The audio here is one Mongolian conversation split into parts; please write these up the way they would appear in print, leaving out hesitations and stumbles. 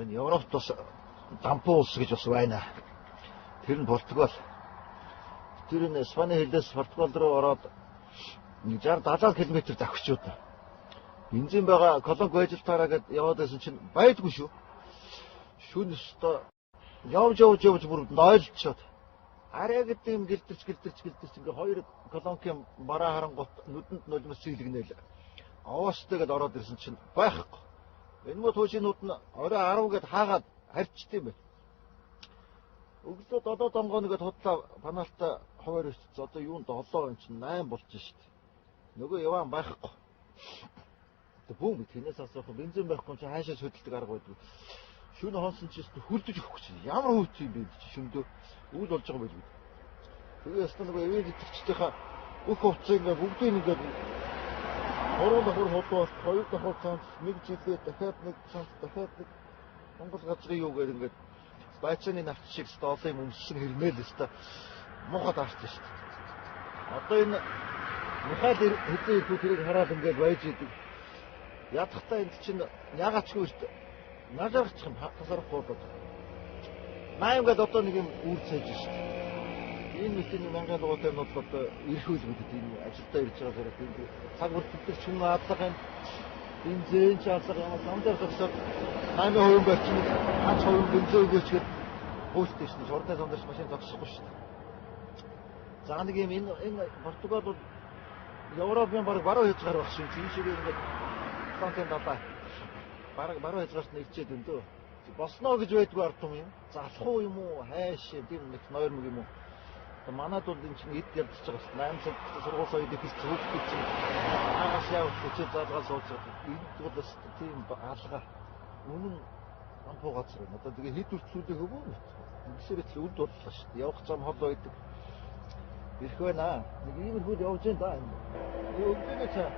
За Европт бас дампуу улс гэж бас байна. Тэр нь Португал. Тэр нь Испани хэлээс Португал руу ороод 60-70 км давхичууд. Бензин байгаа колонк ажилтаараа гэд яваад байсан чинь байдгүй шүү. Шүн өстө явж бүр нойлцоод. Арай гэдэг юм гэлдэрч ингээ хоёр колонкийн бараа харангуут нүдэнд нулимс сэлгнээл. Аваастайгээд ороод ирсэн чинь байхгүй. Энэ мод хуучинууд нь орой 10 гэд хаагаад харьцд юм байна. Өглөө 7 донгоногээд худлаа панаалтаа ховоор ирчихсэн. Одоо юунд 7 энэ чинь 8 болж шít. Нөгөө яваа байхгүй. Бүүм тэнээс асуух бензин байхгүй чи хаашаа хөдөлдөг арга байдгүй. Шүн хонсон ч гэсэн хөлдөж өгөх гэж. Ямар хөвч юм бэ шөндөө үйл болж байгаа байлгүй. Тэгээ ястаа нөгөө эвэн итгэжтэйхээ бүх хувцас ингээ бүгдийг ингээ 3 давхар хоолой 2 давхар цанц 1 жилээ дахиад 1 цанц дахиад 1 Монгол газрын юу гэр ингээ байцааны навч шиг стоолын өмссөн хэрмээл өстой муухай таарч шít. Одоо энэ Михаил хэдэн их тэрийг хараад ингээд байж идэг. Ядахтаа энэ чинь ягаачгүй шүү дээ. Нажаарчих юм тасарахгүй болоод. 80 гээд одоо нэг юм үр цайж шүү дээ. Энэ мэтийн мянган дугуйтай нь бол одоо ирэх үйл бүтэд энэ ажилдаа ирж байгаа зэрэг энэ цаг бүртэр чинь аадлага энэ бензин ч аадлага ямар замдаар зогсоод 80% болчих нь ганц хувийн бензин өгөөчгээд хөөстэй шин шордны замдаарч машин зогсохгүй шүү дээ. За нэг юм энэ Португал бол Европын баруун хязгаар гарах шиг энэ шиг ингээд Францын далаа баруун хязгаарт нэрчээд өндөө босноо гэж байдгүй ард юм. Залах уу юм уу хайш тийм нэг нойрмог юм уу. Манайд бол энэ чинь эд ялдчихж байгаа шүү. 8 сар сургууль соёлыг хийж зүгтгий чинь агаас явах хүчээ заалгаа сууж байгаа. Энэ бол бас тийм алгаа. Үнэн ампуу газар байна. Одоо тэгээ хэд үрцүүлэх хөвөө. Ингэсээр л үд бодлоо шүү. Явах зам хол байдаг. Ирэх байна. Нэг иймэрхүү явж байна да. Өглөө цаа.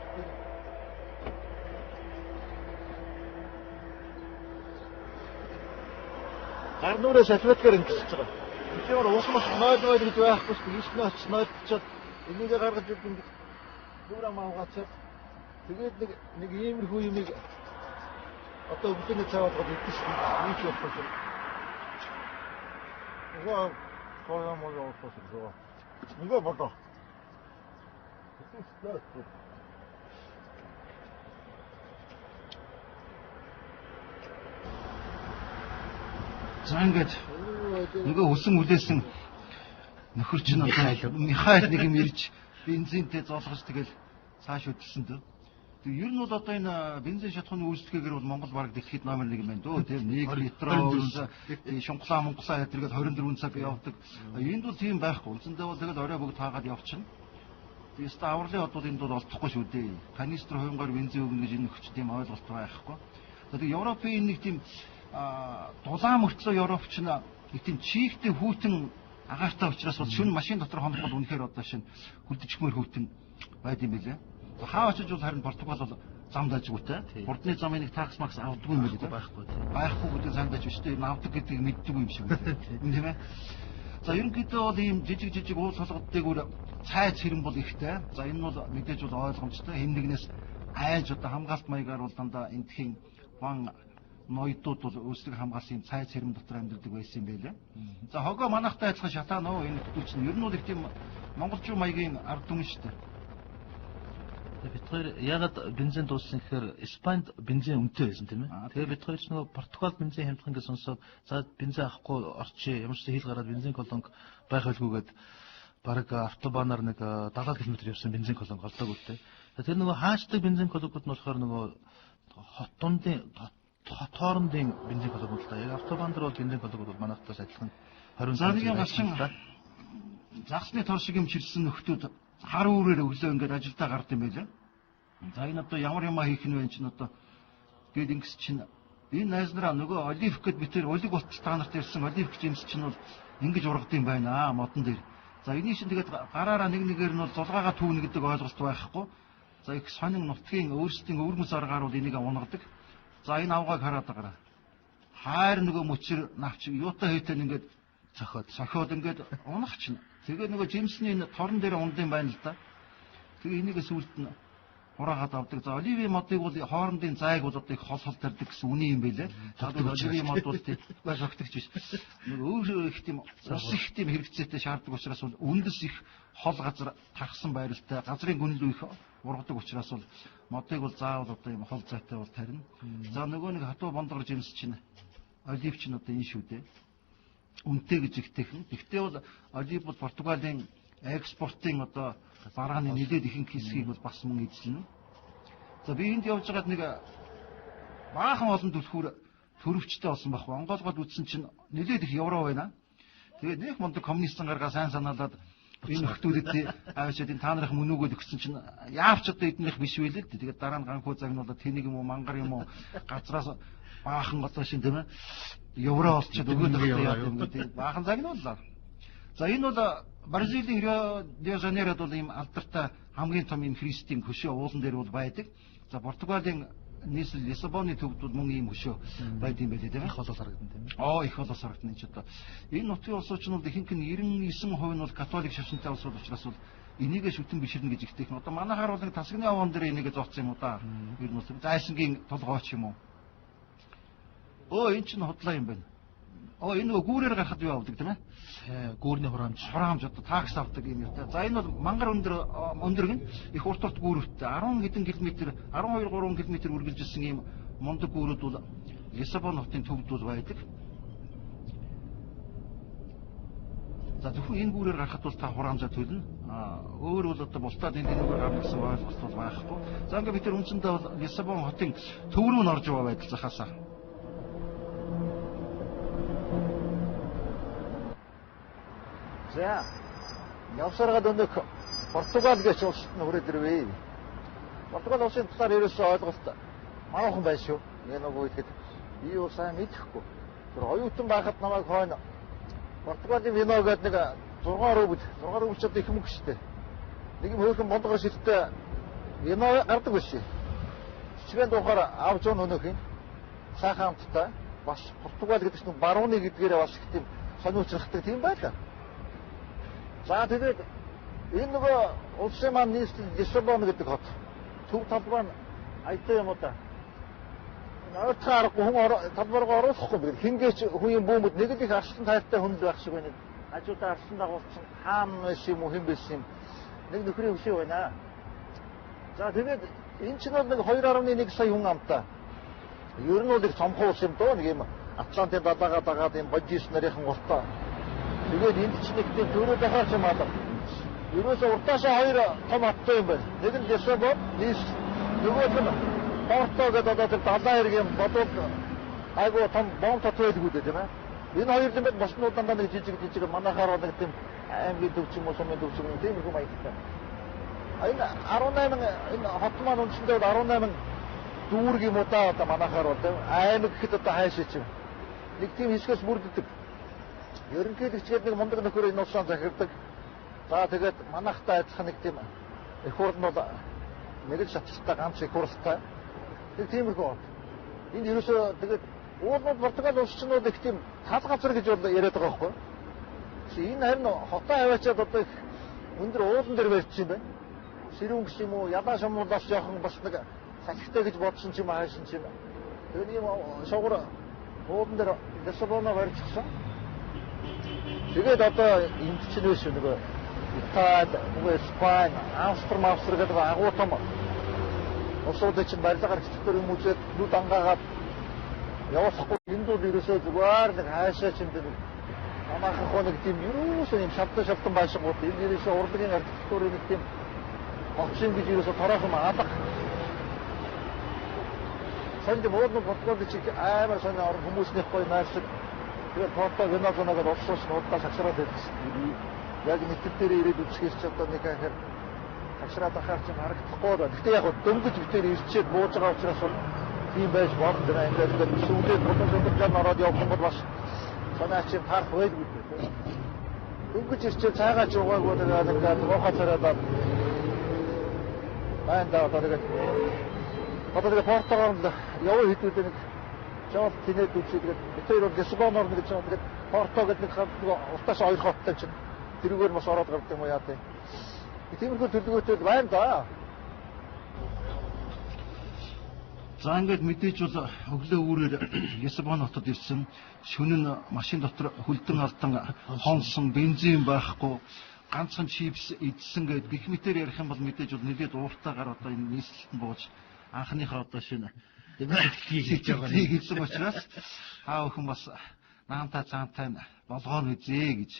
Гар нүрээс алфавитгаар ингэсэж байгаа. Тэгэхээр уус мас нойл гэж байхгүй шүү. Ийшнээ очиж нойлчоод энийгээ гаргаж ирд ингэ нүрээ маавгацаад тэгээд нэг иймэрхүү юмыг одоо өглөөний цаваад гол идэж шүү. Ийм ч болохгүй. Угаа кола моо болохгүй. Ингээ бодоо. За ингээд нөгөө өсөн үлээсэн нөхөр чинь одоо Михаил нэг юм ирж бензинтэй зоолгож тэгэл цааш хөдөлсөн дөө. Тэг ер нь бол одоо энэ бензин шатхууны үйлчлэгээр бол Монгол бараг дэлхийд номер 1 юм байна дөө. Тэр 1 литр шунглаа монголаа тэргээд 24 цаг явдаг. Энд бол тийм байхгүй. Үндсэндээ бол тэгэл орой бүгд таагаад явчихна. Тэгээс та авралын одууд энд бол олдохгүй шүү дээ. Канистр хувингаар бензин өгнө гэж энэ нөхч тийм ойлголт байхгүй. Тэг Европын нэг тийм дулаан мөртлөө Европч нэг тийм чийгтэй хүйтэн агаартай учраас бол шүн машин дотор хонох бол үнэхээр одоо шин хүлдэжмөр хүйтэн байд юм билээ. Хаа очиж бол харин Португал бол зам дайжгүйтэй. Хурдны замын нэг такс макс авдаггүй юм билээ. Байхгүй гэдэг сандаж биш тийм авдаг гэдгийг мэддэг юм шиг байна. Тийм ээ. За ерөнхийдөө бол ийм жижиг уус солгоддыг цайз хэрэм бол ихтэй. За энэ бол мэдээж бол ойлгомжтой. Хэн нэгнээс айж одоо хамгаалт маягаар бол дандаа эндхийн ван ноёдууд бол өөрсдөө хамгаалсан цайз хэрэм дотор амьдардаг байсан юм байлээ. За хогоо манайхтай адилхан шатаа нөө энэ хөтөлч нь ер нь бол их тийм монголчууд маягийн ард түмэн шүү дээ. Бид хоёр ягаад бензин дууссан гэхээр Испанд бензин үнэтэй байсан тийм ээ. Тэгээ бид хоёр ч нөгөө Португал бензин хямдхан гэж сонсоод за бензин авахгүй орчие ямар ч хил гараад бензин колонк байх байлгүйгээд бараг автобанаар нэг 70 км явсан бензин колонк олдог үлдээ. Тэр нөгөө хаашдаг бензин колонкууд нь болохоор нөгөө хоорондын бензин колонкууд л да. Яг автобан дээр бол бензин колонкууд бол манайхтаас адилхан 20 цагийн гарчин загсны тор шиг юм чирсэн нөхдүүд хар үүрээр өглөө ингээд ажилдаа гард юм байлаа. За энэ одоо ямар юмаа хийх нь вэ чинь одоо гээд ингэс чинь энэ найзнараа нөгөө олив гэд би тэр олиг болтол та нарт ирсэн олив гэж юмс чинь бол ингэж ургад юм байна модон дээр. За энийг чинь тэгээд гараараа нэгээр нь бол зулгаагаа түүнэ гэдэг ойлголт байхгүй. За их сонин нутгийн өөрсдийн өвөрмөс аргаар бол энийг унагадаг. За энэ авгааг хараад байгаа. Хайр нөгөө мөчр навч юутай хөөтön ингээд цохиод ингээд унах чинь. Тэгээ нөгөө жимсний торон дээр ундын байна л да. Тэгээ энийгээ сүулт нь хураагаад авдаг. За оливи модыг бол хоорондын зайг бол одоо их хол тарьдаг гэсэн үний юм байлээ. Таад бол оливи мод бол тийм зогтөгч биш. Нэг өөр их тийм ус их тийм хэрэгцээтэй шаарддаг учраас бол үндэс их хол газар тархсан байралтай газрын гүнлүү их ургадаг учраас бол модыг бол заавал одоо юм хол зайтай бол тарина. За нөгөө нэг хатуу бондгор жимс чинь олив чинь одоо энэ шүү дээ. Үнэтэй гэж ихтэйхэн. Гэхдээ бол олив бол Португалийн экспортын одоо барааны нэлээд ихэнх хэсгийг бол бас мөн эзлэнэ. За би энд явж байгаад нэг баахан олон түлхүүр төрөвчтэй болсон баг. Онгоолгоод үтсэн чинь нэлээд их евро байна. Тэгээд нэг мундаг коммунистын гаргаа сайн санаалаад энэ хөтөлөдөө аавчаад энэ та нарын мөнөөгөө өгсөн чинь яавч одоо эднийх биш байлээ л дээ. Тэгээд дараа нь ганхуу загнуулаад тэнийг юм уу мангар юм уу газраас баахан одоо шин тийм ээ евро олчод өгөөд байгаа юм гэдэг баахан загнууллаа. За энэ бол Бразилийн Рио де Жанейрод бол ийм алдартай хамгийн том ийм христийн хөшөө уулан дээр бол байдаг. За Португалийн нийслэл Лиссабоны төвд бол мөн ийм хөшөө байдаг юм байлээ тийм ээ. Их холол харагдана тийм ээ. Их холол харагдана ч одоо. Энэ нутгийн улсууч нь бол ихэнх нь 99% нь бол католик шашинтай улс учраас бол энийгээ шүтэн биширнэ гэж ихтэйхэн. Одоо манайхаар бол нэг тасгны аваан дээр энийгээ зооцсон юм уу да. Ер нь бол зайсангийн толгойч юм уу. Энэ чинь худлаа юм байна. Энэ нөгөө гүүрээр гарахад юу авдаг тийм ээ? Гүүрний хураамж одоо такс авдаг юм яа. За энэ бол мангар өндөр гин их урт гүүрүүттэй 10 хэдэн километр 12-3 км үргэлжилсэн ийм мундаг гүүрүүд бол Лиссабон хотын төвд бол байдаг. За зөвхөн энэ гүүрээр гарахад бол та хураамжаа төлнө. Өөр бол одоо бултаад энэ нүгээр гарна гэсэн ойлголт бол байхгүй. За ингээд бид тэр үндсэндээ бол Лиссабон хотын төв рүү н орж байгаа байдал захаасаа. За явсараад өнөөх Португал гэж улсад нь хүрээд ирвэ. Португал улсын талаар ерөөсөө ойлголт маахан байна шүү. Энэ нөгөө ихэд би юу сайн мэдэхгүй. Тэр оюутан байхад намайг хойно Португалийн вино гэдэг нэг 6 рубль ч одоо их мөнгө шүү дээ. Нэг юм хөөрхөн бондгор шилттэй вино гардаг биш. Чичгэн дуухаар авч өнөөх юм. Сайхан амттай бас Португал гэдэг чинь барууны гэдгээрээ бас их тийм сониучрахдаг тийм байлаа. За тэгээд энэ нөгөө улсын маань нийслэл Лиссабон гэдэг хот төв талбар нь аятай юм уу та. Ойртхон аргагүй хүн талбаргаа оруулахгүй бид хингээч хүн бүүмэд нэг л их арслан тайртай хүн л байх шиг байна. Хажуудаа арслан дагуулсан хаан биш юм уу хэн биш юм. Нэг нөхрийн хөшөө байна. За тэгээд энэ ч нэг 2.1 сая хүн амтай. Ер нь бол их цомхон ус юм доо нэг юм Атлантын далаагаа дагаад юм божис нарийнхан уртаа. Тэгээд энд ч нэг тийм төрөө дахиад юм аа. Ерөөсөө уртаасаа хоёр том аттай юм байна. Нэг нь Лиссабон, нөгөөх нь Порто гэдэг одоо тэр далайн хэргийн бодвол айгуу том бомб татвалгүй дээ тийм ээ. Энэ хоёр юм боснууд дандаа нэг жижиг манайхаар нэг тийм аймгийн төвч юм уу сумын төвч юм тийм их юм аягтай. Энэ 18 энэ хот маань үндсэндээ 18 дүүрэг юм уу да одоо манайхаар бол тийм аймаг гэхэд одоо хайшаач юм. Нэг тийм хэсгээс бүрддэг. Ерөнхийлөгчгээд нэг мундаг нөхөр энэ улсаа захирдаг. За тэгээд манайхтай адилхан нэг тийм их хурд нь бол нэг л шаталтай ганц их хурдтай. Нэг тиймэрхүү бод. Энд ерөөсөө тэгээд уулууд Португал улс чинь бол их тийм тал газар гэж бол яриад байгаа байхгүй. Энэ харин хотоо аваачаад одоо их өндөр уулан дээр барьчих юм байна. Сэрүүн гэх юм уу, ядаа шамуулаас жоохон бас нэг салхитай гэж бодсон ч юм хаашин ч юм. Тэгээд ийм шугар уулан дээр Лиссабоноо барьчихсан. Тэгээд одоо энд чинь биш нөгөө Итали, нөгөө Испани, Австри гэдэг агуу том улсуудын чинь барилга архитектур юм үзээд нүд ангаагаад явуулахгүй энд бол ерөөсөө зүгээр нэг хаашаа чинь нэг амаахан хоо нэг тийм ерөөсөө юм шалтан байшингууд энэ ерөөсөө урлагийн архитектурын нэг тийм огцон гэж ерөөсөө тороохон алга. Санд модны Португалд чи амар сонио орон хүмүүсний гоё найрсаг. Тэгээд Порто Венезуэлагад олсоос нуудаа сагсараад байсан. Яг нийтэд дээр ирээд үзэхээс ч одоо нэг ахаар сагсараад ахаар ч харагдахгүй байна. Гэхдээ яг дөнгөж битээр ирчээд бууж байгаа учраас тийм байж болно. Ингээд сүүлдээ Португалд ороод явах юм бол бас санаа чи харах байлгүй дээ. Дөнгөж ирчээд цайгаа ч угаагүй нэг гоохоо цараад байна да одоо тэгээд Португалд яваа хэдүүд нэг жоод тэнэд үзээд битээр бол Лиссабоноор нэг жоод тэгээд Порто гэдэг нэг уртаас хоёр хоттой чинь тэрүүгээр бас ороод гардаг юм уу яа тий. Тиймэрхүү төлөвлөгөөтэй байна да. За ингээд мэдээж бол өглөө үүрээр Лиссабон хотод ирсэн. Шөнө нь машин дотор хөлдөн алдан хонсон, бензин байхгүй, ганцхан чипс идсэн гэд гих мэтээр ярих юм бол мэдээж бол нэлээд ууртаагаар одоо энэ нийслэлд бууж анхныхаа одоо шинэ сэтгэлийг хийсэн учраас хаа өхөн бас наамтай цаантай болгоно үзье гэж.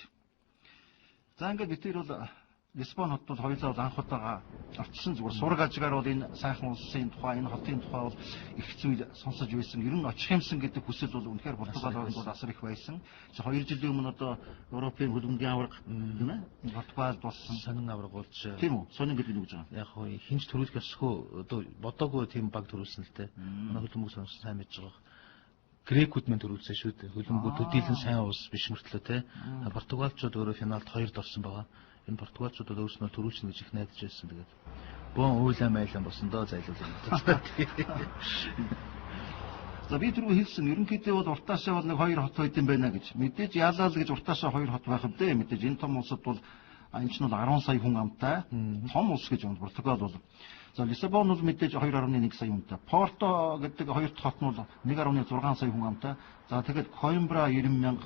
За ингээд бид тэр бол Лиссабон хотод бол хоёулаа анх удаага очсон зүгээр сураг ажгаар бол энэ сайхан улсын тухай, энэ хотын тухай бол их зүйл сонсож байсан. Ер нь очих юмсан гэдэг хүсэл бол үнэхээр Португал орнд бол асар их байсан. 2 жилийн өмнө одоо Европын хөлбөмбөгийн аварга тийм ээ? Португалд болсон сонин аварга болж тийм үү? Сонин гэдэг нь юу гэж байгаа юм? Яг хоо хинж төрүүлэх ёсгүй одоо бодоогүй тийм баг төрүүлсэн л дээ. Манай хөлбөмбөг сонсон сайн мэдж байгаа. Грекүүд мэн төрүүлсэн шүү дээ. Хөлбөмбөг төдийлэн сайн улс биш мөртлөө те. Португалчууд өөрөө финалд 2-д орсон байгаа. Энэ португалчуудад өөрснөө төрүүлсэн гэж их найдаж байсан. Тэгээд бон үйлээ майлан босондоо зайлуулсан. За би түрүү хэлсэн ерөнхийдөө бол уртаашаа бол нэг 2 хот байд юм байна гэж. Мэдээж яалаа л гэж уртаашаа 2 хот байх вэ? Мэдээж энэ том улсад бол энэ ч нь бол 10 сая хүн амтай том улс гэж байна. Португал бол. За Лиссабон бол мэдээж 2.1 сая хүнтэй. Порто гэдэг 2 дахь хот нь бол 1.6 сая хүн амтай. За тэгээд Коимбра 90,000,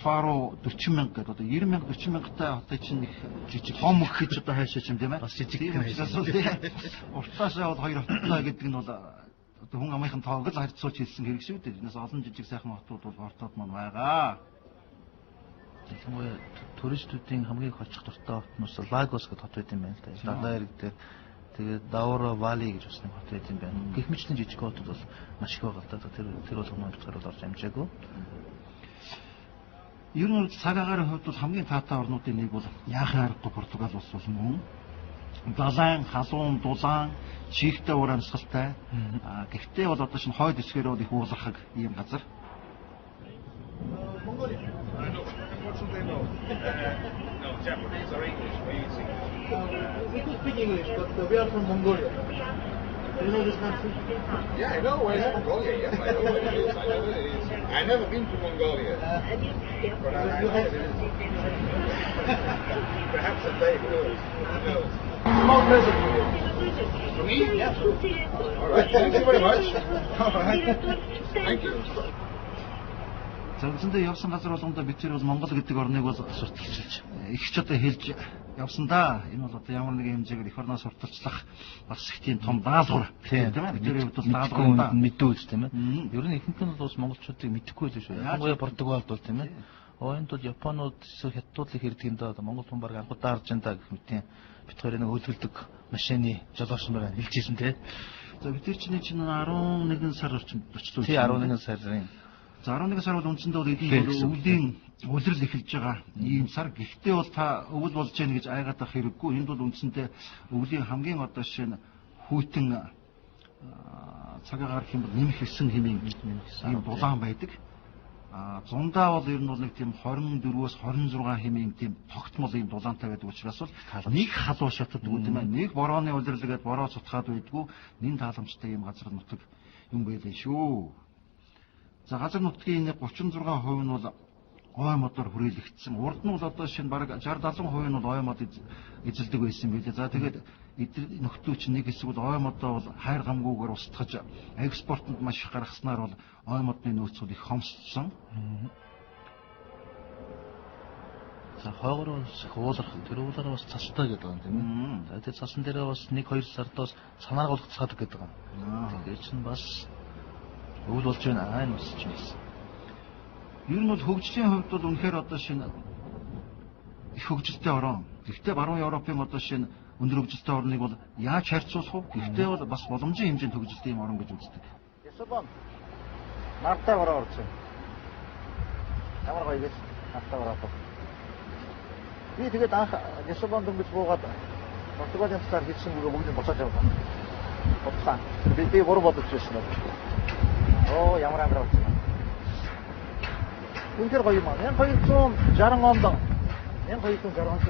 Фаро 40,000 гэдэг одоо 90,000 40,000-тай хотын чинь их жижиг том их гэж одоо хайшаач юм тийм ээ. Бас жижиг юм хайшаа. Уртаашаа бол 2 хоттой гэдэг нь бол одоо хүн амынхан тоог л харьцуулж хэлсэн хэрэг шүү дээ. Энэс олон жижиг сайхан хотууд бол Портод маань байгаа. Тэгмээ туристуудын хамгийн холчих дуртай хот нь бас Лагос гэдэг хот байт юм байна л да. Лагаер гэдэг тэгээд Дауро Вали гэж бас нэг хот байт юм байна. Гэх мэтлэн жижиг хотууд бол маш их байгаа л да. Тэр бол хүмүүс болохоор орж амжаагүй. Ер нь цагаагаар хувьд бол хамгийн таатай орнуудын нэг бол яахын аргагүй Португал улс бол мөн. Далайн, халуун, дулаан, чихтэй уур амьсгалтай. Гэхдээ бол одоо шинэ хойд хэсгээр бол их уулархаг ийм газар. Japanese or English we're using. We do speak English, but we are from Mongolia. Do you know this country? Yeah, I know where's Mongolia. Yes, I know where it is. I know where it is. I've never been to Mongolia. But I know where it is. Perhaps a day will. Small present for you. For me? Yeah. All right. Thank you very much. All right. Thank you. За үндсэндээ явсан газар болгондоо бид тэр бол Монгол гэдэг орныг бол сурталчилж их ч одоо хэлж явсан да. Энэ бол одоо ямар нэгэн хэмжээгээр эх орноо сурталчлах бас их тийм том даалгавар тийм ээ. Бид тэр бол даалгавар мэдүүлж тийм ээ. Ер нь ихэнх нь бол бас монголчуудыг мэдэхгүй байлээ шүү. Ялангуяа Португалд бол тийм ээ. Ойнд бол Японууд эсвэл Хятадууд их ирдэг юм да. Монгол хүн баг анхудаа харж энэ гэх мэт бид хоёрын нэг хөлгөлдөг машины жолоочин байна хэлжсэн тийм ээ. За бид тэр чинь 11 сар орчимд очлоо. Тий 11 сарын. За 11 сар бол үндсэндээ бол эдийн өвлийн улирал эхэлж байгаа ийм сар. Гэхдээ бол та өвөл болж гэнэ гэж айгаад ах хэрэггүй. Энд бол үндсэндээ өвлийн хамгийн одоо жишээ нь хүйтэн цагаагаар хэм нэмэх хэсэн хэмээн ийм дулаан байдаг. Зундаа бол ер нь бол нэг тийм 24-өөс 26 хэмээн тийм тогтмол ийм дулаантай байдаг учраас бол нэг халуун шатад үүд юм аа. Нэг борооны улирал гэдэг бороо цутгаад байдгүй. Нин тааламжтай ийм газар нутаг юм байлээ шүү. За газар нутгийн 36% нь бол ой модоор хүрээлэгдсэн. Урд нь бол одоо шинэ бараг 60-70% нь бол ой мод эзэлдэг байсан байлээ. За тэгээд эдгээр нөхдөөч нэг хэсэг бол ой модоо бол хайр гамгүйгээр устгаж экспортод маш их гаргаснаар бол ой модны нөөц бол их хомсдсон. За хойгоор бас их ууларх. Тэр уулаараа бас цастай гэдэг юм тийм ээ. За тэр цасан дээрээ бас 1-2 сардаас цанаар голцоход гэдэг юм. Тэгэхээр чинь бас өвөл болж байна энэ бас чинь. Ер нь бол хөгжлийн хувьд бол үнэхээр одоо шинэ их хөгжилтэй орн. Гэхдээ баруун Европын одоо шинэ өндөр хөгжилтэй орныг бол яаж харьцуулах вэ? Гэхдээ бол бас боломжийн хэмжээнд хөгжилтэй юм орн гэж үздэг. Лиссабон. Нартай ороо орж байна. Ямар гоё гэж нартай ороо. Би тэгээд анх Лиссабонд ингэж буугаад Португалийн цаар хийсэн бүгэ бүгдийг буцааж явлаа. Бодлаа. Би буруу бодож байсан. Оо ямар амраа болсон. Үнээр гоё юм аа. 1260 онд 1260 онд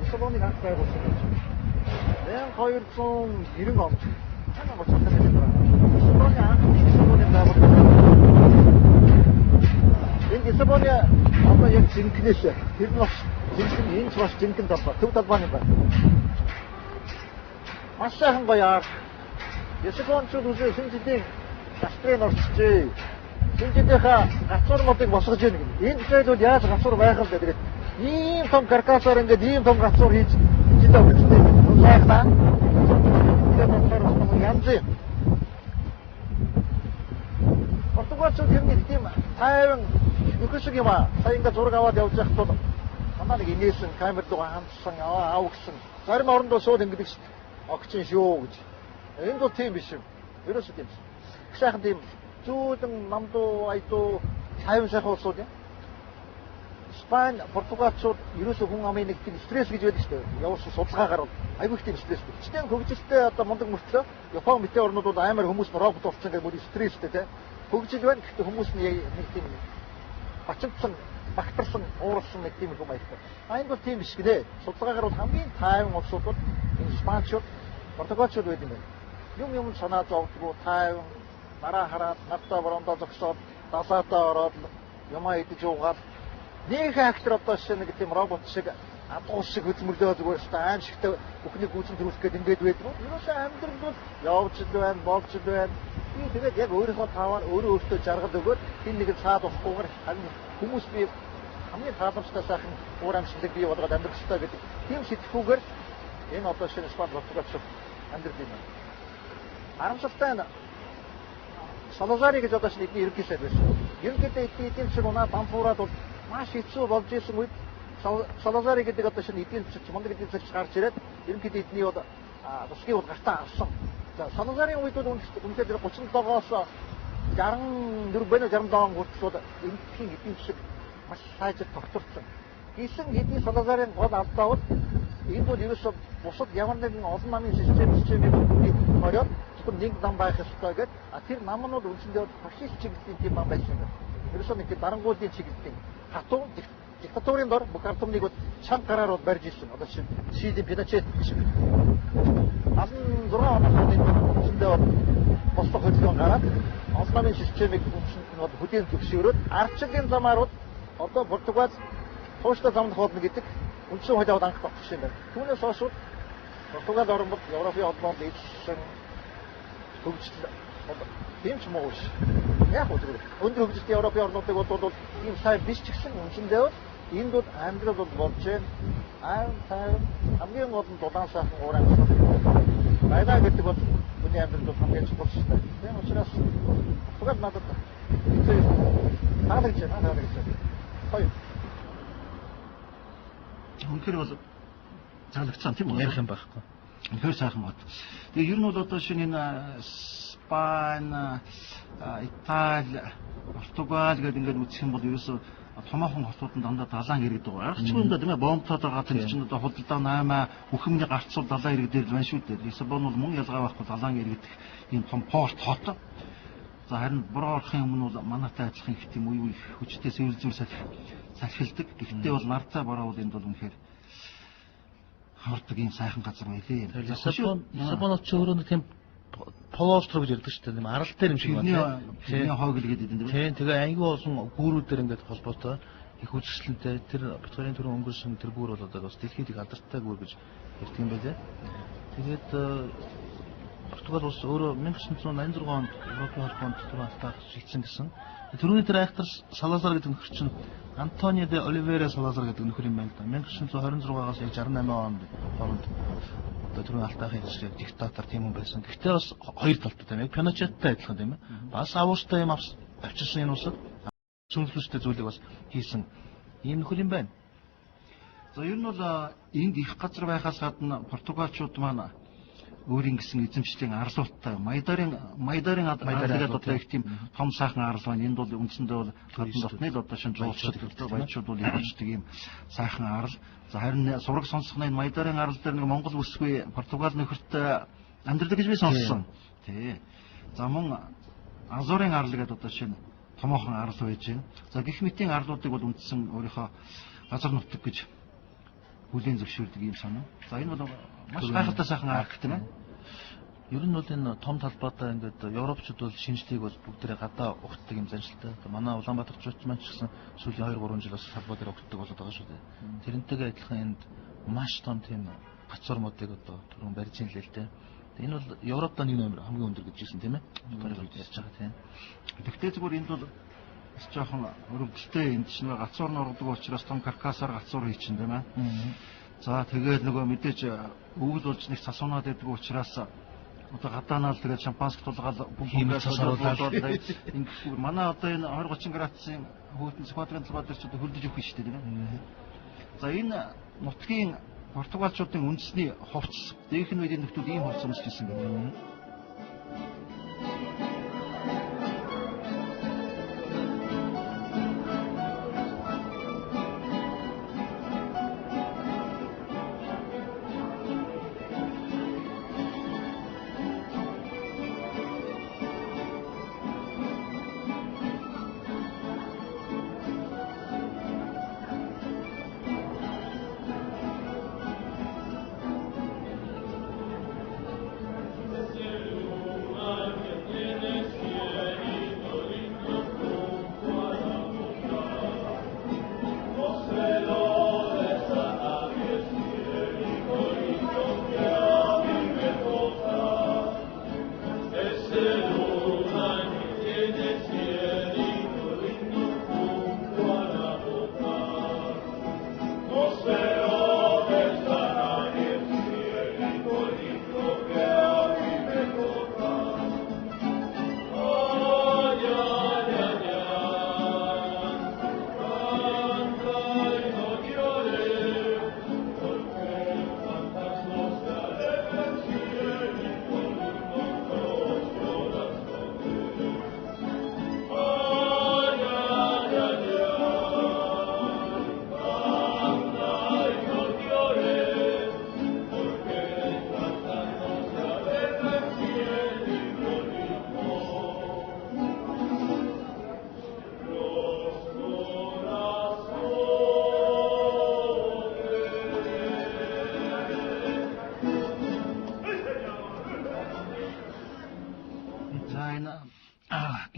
Лиссабоныг анх байгуулсан гэж. 1290 онд танаа боцоотой байсан. Лиссабоны анх Лиссабоныг байгуулсан. Энэ Лиссабоны одоо яг зинкнээс тэр нь бас зинкэн энэ ч бас зинкэн талбай. Төв талбайны байна. Маш сайхан гоё аа. Лиссабончууд үзээ шинэ жилийн Австрийн орчжээ. Шинжлэхийнхаа гацуур модыг босгож яах юм. Энэ зайлууд яаж гацуур байх вэ гэдэг. Ийм том каркасаар ингээд ийм том гацуур хийж жилээ өгчтэй. Сайхнаа. Тэгээд болохоор янз юм. Португалчууд юм нэг тийм тайван нөхөс шиг юм аа. Сая ингээд зураг аваад явж байхдаа манай нэг инээсэн камер доо хандсан аваа гсэн. Зарим орондоо сууд ингээд шүү дээ. Огчин шүү гэж. Энэ бол тийм биш юм. Ерөөсөө тийм. Сайхан тийм зүүн намдуу айдуу тайван сайхан улсууд юм. Испани, Португалчууд ерөөсөө хүн амын нэг тийм стресс гэж байдаг шүү дээ. Явуулсан судалгаагаар бол айгүй их тийм стресс. Гэвч хөгжилтэй одоо мундаг мөртлөө Япон мэтийн орнууд бол амар хүмүүс нь робот болсон гэдэг мөрий стресстэй те. Хөгжил байна гэхдээ хүмүүс нь нэг тийм бачимдсан, багтарсан, ууралсан нэг тийм юм аялдаг. Энэ бол тийм биш гинэ. Судалгаагаар бол хамгийн тайван улсууд бол Испаничууд, Португалчууд байдаг юм байна. Юм санаа зовдгоо тайван нараа хараад надтай борондоо зогсоод далаатаа ороод юмаа идэж уугаад нэг актер одоо шинэ нэг тийм робот шиг адуул шиг хөдөлмөрлөө зүгээр шүү дээ аим шигтэй бүхнийг гүйцэн төрүүлэх гээд ингээд байдаг. Юусе амьдрал бол явж л байна, болж л байна. Би тэгээд яг өөрийнхөө таваар өөртөө жаргал өгөөд энэ нэг цаад болохгүйгээр харин хүмүүс би хамгийн тааламжтай сайхан уур амьсгалыг бий болгоод амьдрах хэрэгтэй гэдэг тийм сэтгэхүүгээр энэ одоо шинэ Испани Португалч амьдрал юм. Харамсалтай нь Салазари гэж одоо шинэ эдний ерөнхий сайд байсан. Ерөнхийдөө эдийн засаг унаа дампуураад бол маш хэцүү болж исэн үед Салазари гэдэг одоо шинэ эдийн засаг мундаг эдийн засагч гарч ирээд ерөнхийдөө эдний бол засгийн бол гартаа авсан. За Салазарын үед бол үнэхээр 37-оос 64 байна 67 он хүртэл ерөнхий эдийн засаг маш сайжир тогтворсон. Гэсэн хэдий Салазарын гол алдаа бол энэ бол ерөөсөө бусад ямар нэгэн олон намын системийг хориод нэг нам байх ёстой гэдэг. Тэр нам нь бол үндсэндээ фашист чиглэлийн тийм нам байсан юм. Ерөөсөө нэг дарангуулын чиглэлийн хатуу диктатурын дор бүх ард түмнийг чанга гараар бол барьж ирсэн. Одоо Шилийн Пиночет шиг. 16 оноос үндсэндээ бослог хөдөлгөөн гараад олон намын системийг үндсэнд нь хөдөөнд төвшөөрөөд арчилын замаар бол одоо Португал тууштай замд хоолно гэдэг үндсэн хууль аваад анх тогтсон юм байна. Түүнээс хойш Португал орн бол Европын холбоонд нийлсэн хөгжил тийм ч муу ш. Яг үгүй. Өндөр хөгжилтэй Европын орнуудыг бол ийм сайн биш ч гэсэн үндсэндээ энд бол амьдрал бол болж байна. Хамгийн гол нь дулаан сайхан уур амьсгал байна гэдэг бол хүний амьдрал бол хамгийн чухал шүү дээ. Тийм учраас Португал надад таалагдж байна. Хоёр. Үнэхээр бол цаалагдсан тийм үү? Ярих юм байхгүй. Үнэхээр сайхан бод. Тэгээ ер нь бол одоо шинэ энэ Испани, Итали, Португал гэдэг ингээд үзэх юм бол ерөөсөө томоохон хотуудад дандаа далайн иргэд байгаа. Яг ч юм да тийм ээ бомбтоод байгаа тэр чинь одоо худалдаа 8 бүхэмний гарцуул далайн иргэд дээр байна шүү дээ. Лиссабон бол мөн ялгаа байхгүй далайн иргэд ийм том порт хот. За харин буруу орохын өмнө бол манайтай адилхан их тийм үе хүчтэй сэвэр зүйл салхилдаг. Гэхдээ бол нарцаа бороо бол энд бол үнэхээр хордог ийм сайхан газар байлээ. Лиссабонод ч өөрөө нэг тийм полоостро гэж ярьдаг шүү дээ. Тийм арал дээр юм шиг байна. Тийм хоог л гэдэг юм тийм. Тэгээ аягүй олон гүүрүүдээр ингээд холбоотой их үзэсгэлэнтэй тэр Батбарын төрөн өнгөрсөн тэр гүүр бол одоо бас дэлхийд их алдартай гүүр гэж ярьдаг юм байлээ. Тэгээд Португал улс өөрөө 1986 онд Европын холбоонд түрүү алтаа шийдсэн гэсэн. Түрүүний тэр айхтар Салазар гэдэг нөхөр чинь Антонио де Оливейра Салазар гэдэг нөхөр юм байна л да. 1926-аас яг 68 онд хооронд одоо түрүүний алтаахын хэсэг диктатор тийм хүн байсан. Гэхдээ бас хоёр талтай тийм яг Пиночеттэй адилхан тийм ээ. Бас авуустай юм авчирсан энэ улсад зөвлөлттэй зүйлийг бас хийсэн ийм нөхөр юм байна. За ер нь бол энд их газар байхаас гадна Португалчууд маань өөрийн гэсэн эзэмшлийн арлуудтай Майдарын арлыг одоо их тийм том сайхан арал байна. Энд бол үндсэндээ бол хотын дотны л одоо шинэ жуулчдад баячууд бол явуулдаг ийм сайхан арал. За харин сураг сонсох нь Майдарын арал дээр нэг Монгол бүсгүй Португал нөхөртэй амьдрал гэж би сонссон. Тий. За мөн Азорын арал гэдэг одоо шинэ томоохон арал байж байна. За гэх мэтийн арлуудыг бол үндсэн өөрийнхөө газар нутаг гэж бүлийн зөвшөөрдөг юм санаа. За энэ бол маш гайхалтай сайхан арга гэх юм ээ. Ер нь бол энэ том талбайтай ингээд Европчууд бол шинжлэгийг бол бүгдээрээ гадаа ухтдаг юм заншилтай. Манай Улаанбаатарчууд маань ч гэсэн сүүлийн 2-3 жил бас талбай дээр ухтдаг болоод байгаа шүү дээ. Тэрнтэйгээ адилхан энд маш том тийм гацуурмуудыг одоо түрүүн барьж ин л дээ. Энэ бол Европтой нэг номер хамгийн өндөр гэж хэлсэн тийм ээ. Тодорхой ярьж байгаа тийм. Гэхдээ зүгээр энд бол бас жоохон өргөдөлтэй энд чинь гацуур нургадаг учраас том каркасаар гацуур хийчин тийм ээ. За тэгээд нөгөө мэдээж өвөл болж нэг цасуунаад байдаг учраас одоо гадаанаа л тэгээд шампанск тулгаал хиймэл цас оруулаад ингэхгүй манай одоо энэ 20-30 градусын хөөтөн сквадрын толгой дээр ч одоо хөлдөж өгөх шүү дээ тийм ээ. За энэ нутгийн Португалчуудын үндэсний хувцас дээхэн үеийн нөхдүүд ийм хувцас өмсөж ирсэн гэдэг.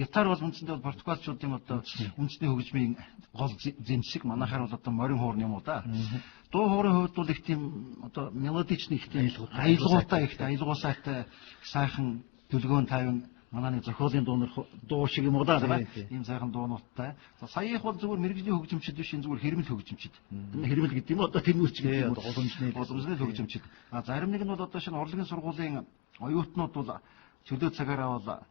Гитар бол үндсэндээ Португалчуудын одоо үндэсний хөгжмийн гол зэмсэг манайхаар бол одоо морин хуурны юм уу да. Дуу хоорын хувьд бол их тийм одоо мелодичны их тийм аялгаутай их аялгуусайтай сайхан төлгөөн тайван манай нэг зохиолын дуу шиг юм уу да. Ийм сайхан дуунуудтай. За саяих бол зүгээр мэрэгжлийн хөгжимчд биш энэ зүгээр хэрмэл хөгжимчд. Хэрмэл гэдэг юм одоо тэрнүүч гэдэг юм боломжны хөгжимчд. А зарим нэг нь бол одоо шинэ орлогын сургуулийн оюутнууд бол чөлөө цагаараа бол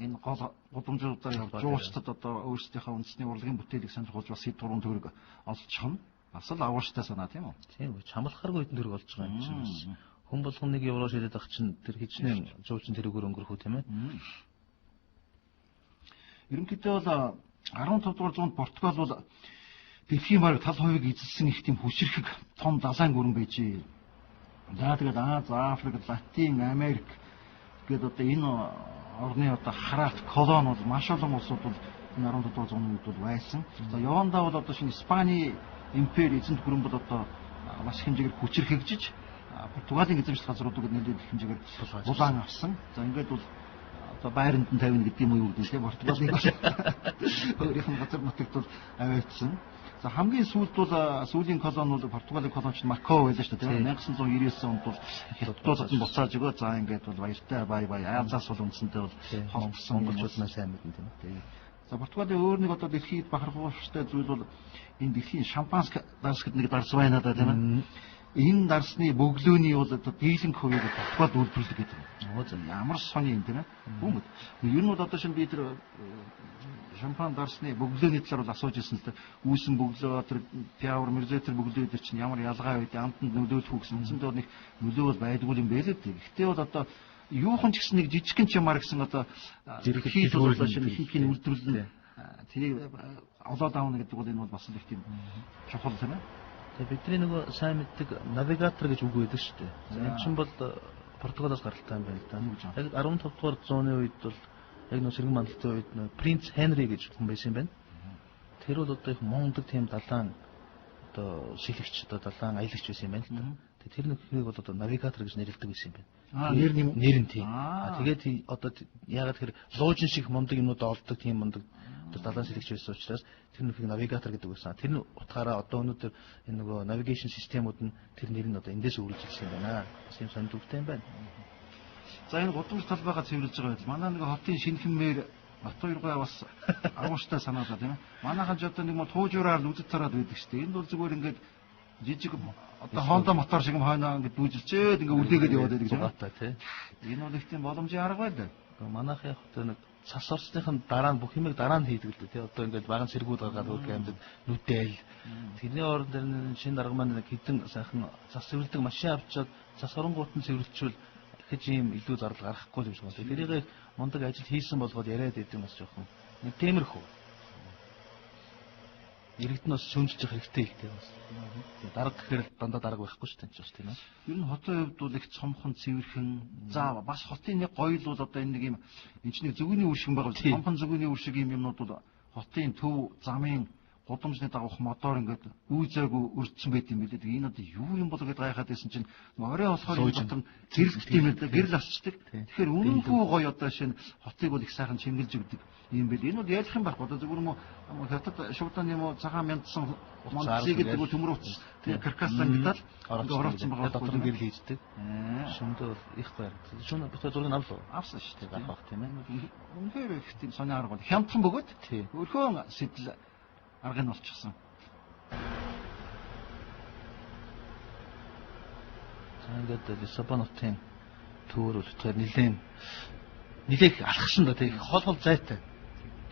энэ гол гудамжуудаар явж жуучдад одоо өөрсдийнхөө үндэсний урлагийн бүтээлийг сонирхож бас хэд туруун төгрөг олчихно. Бас л авууштай санаа тийм үү? Тийм үү. Чамлахааргүй хэдэн төгрөг олж байгаа юм чинь. Хүн болгон 1 евро шидэд ах чинь тэр хичнээн жуучин тэрүүгээр өнгөрөх үү тийм ээ. Ерөнхийдөө бол 15 дугаар зуунд Португал бол дэлхийн бараг тал хувийг эзэлсэн их тийм хүчрэх том далайн гүрэн байжээ. За тэгээд Аз, Африк, Латин Америк гэдэг одоо энэ орны одоо хараат колониуд маш олон улсууд бол 14 дугаар зууны үед бол байсан. За явандаа бол одоо шинэ Испани импери эзэнт гүрэн бол одоо маш хэмжээгээр хүчрхэгжиж Португалийн эзэмшил газруудыг нэлээд их хэмжээгээр улаан авсан. За ингээд бол одоо байранд нь тавина гэдэг юм уу юу гэдэг тийм Португалийн өөрийнх нь газар нутагт бол аваачсан. За хамгийн сүүлд бол сүүлийн колони бол Португалийн колонич Мако байлаа шүү дээ. 1999 онд бол хятадууд нь буцааж өгөө. За ингээд бол баяртай бай Азаас бол үндсэндээ бол холбосон монголчууд маань сайн мэднэ тийм ээ. За Португалийн өөр нэг одоо дэлхийд бахархууштай зүйл бол энэ дэлхийн шампанск дарс гэдэг нэг дарс байна да тийм ээ. Энэ дарсны бөглөөний бол одоо дийлэнх хувийг Португалд үйлдвэрлэдэг гэдэг. Ямар сони юм тийм ээ. Хүмүүс ер нь бол одоо шинэ би тэр шампан дарсны бөглөөний талаар бол асууж ирсэн л дээ. Үүсэн бөглөө тэр пиавар мэрзэтер бөглөө дээр чинь ямар ялгаа байд амтанд нөлөөлөх үү гэсэн үндсэндээ нэг нөлөө бол байдгүй юм байлээ дээ. Гэхдээ бол одоо юухан ч гэсэн нэг жижигхэн ч юмар гэсэн одоо хийх бол шинэ ихэнхийн үйлдвэрлэл тэрийг олоод аавна гэдэг бол энэ бол бас их тийм чухал тийм ээ. Тэгээ бидний нөгөө сайн мэддэг навигатор гэж үг байдаг шүү дээ. Энэ чинь бол Португалаас гаралтай юм байна л да. Яг 15 дугаар зууны үед бол яг нөө сэргэн мандалтын үед принц Хенри гэж хүн байсан юм байна. Тэр бол одоо их мундаг тийм далайн одоо шилэгч одоо далайн аялагч байсан юм байна л да. Тэр нөхрийг бол одоо навигатор гэж нэрлэдэг байсан юм байна. Нэр нь тийм. Тэгээд одоо ягаад тэр луужин шиг мундаг юмнууд олдог тийм мундаг далайн шилэгч байсан учраас тэр нөхрийг навигатор гэдэг байсан. Тэр утгаараа одоо өнөөдөр энэ нөгөө навигашн системүүд нь тэр нэр нь одоо эндээс үргэлжилсэн юм байна. Бас юм сонирхолтой юм байна. За энэ гудамж талбайгаа цэвэрлж байгаа байл. Манай нэг хотын шинхэмээр Бат хоёргаа бас агууштай санаалаа тийм ээ. Манайхан ч одоо нэг мо туужураар үзэж тараад байдаг шүү дээ. Энд бол зүгээр ингээд жижиг одоо Honda мотор шиг юм хойноо ингээд дүүжилчээд ингээд үлдээгээд яваад байдаг тийм ээ. Энэ бол их тийм боломжийн арга байл. Манайхын одоо нэг цас орсныхын дараа нь бүх юмыг дараа нь хийдэг л дээ. Одоо ингээд баган сэргүүд гаргаад өөргөө амьд нүдэл. Тэрний орон дээр шинэ дарга маань нэг хідэн сайхан цас цэвэрлдэг машин авчиад цас оронгууд нь цэвэрлжүүл гэж ийм илүү зардал гаргахгүй юм шиг байна. Тэрийг мундаг ажил хийсэн болгоод яриад идэв бас жоохон нэг темирхүү. Иргэд нь бас шөмжилж явах хэрэгтэй ихтэй бас. Дарга гэхээр дандаа дарга байхгүй шүү дээ ч бас тийм ээ. Ер нь хотын хувьд бол их цомхон цэвэрхэн. За бас хотын нэг гоё л бол одоо энэ нэг юм энэчний зөвгөний үр шиг байгаа. Цомхон зөвгөний үр шиг юм юмнууд бол хотын төв замын гудамжны дагуух мотор ингээд үүзээгүй өрдсөн байт юм билээ. Энэ одоо юу юм бол гэдээ гайхаад байсан чинь орой болохоор энэ дотор зэрэгтэй юм л да гэрэл асчдаг. Тэгэхээр үнэнгүй гоё одоо шинэ хотыг бол их сайхан чимгэлж өгдөг юм бэл. Энэ бол ялах юм байхгүй. Одоо зүгээр юм уу хятад шуудан юм уу цагаан мяндсан монцыг гэдэг нь төмөр утас каркасан гэдэг л оролцсон байгаа дотор нь гэрэл хийждэг. Шүмдээ бол их баяр. Шүмдээ битээ зургийг авсан шүү дээ. Авах тийм ээ. Үнэхээр их тийм сони арга бол хямдхан бөгөөд өрхөн сэтэл арга нь болчихсон. За ингээд Лиссабон хотын төвөр үлдэхээр нилээх алхсан да тийм хол зайтай.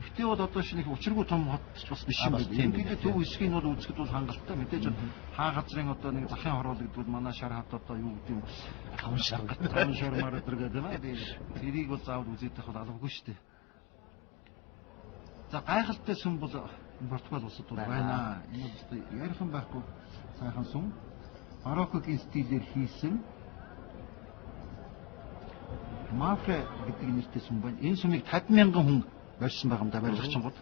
Гэтэ бол одоо шинэ их учиргүй том хот ч бас биш юм байна. Ингээд төв хэсгийг бол үзэхэд бол хангалттай. Мэдээж хаа газрын одоо нэг захын хороол гэдэг бол манай шар хат одоо юу гэдэг юм таван шар маар гэдэг юм аа. Тэрийг бол заавал үзээд байх бол албагүй шүү дээ. За гайхалтай сүм бол Португал улсад бол байна. Энэ бол ярихан байхгүй сайхан сүм. Бароккогийн стилээр хийсэн Мафре гэдэг нэртэй сүм байна. Энэ сүмийг 50,000 хүн барьсан байгаа юм да барилгачингууд.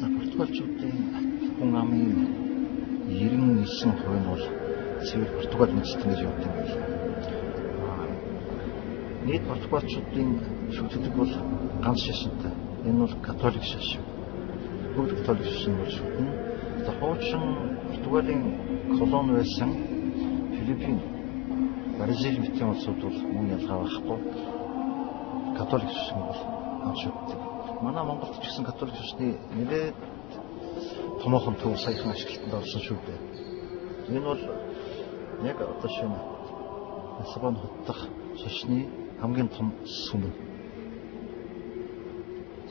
За португалчуудын хүн амын 99% нь бол цэвэр Португал үндэстэн гэж явдаг юм байна. Нийт португалчуудын шүтдэг бол ганц шашинтай. Энэ бол католик шашин. Бүгд католик шашин бол шүтэн. За хуучин Португалийн колони байсан Филиппин, Бразил мэтийн улсууд бол мөн ялгаа байхгүй. Католик шашин бол ганц шүтдэг. Манай Монголд ч гэсэн католик шашны нэлээд томоохон төв саяхан ашиглалтанд орсон шүү дээ. Энэ бол яг одоо шинэ Лиссабон хотдох шашны хамгийн том сүм.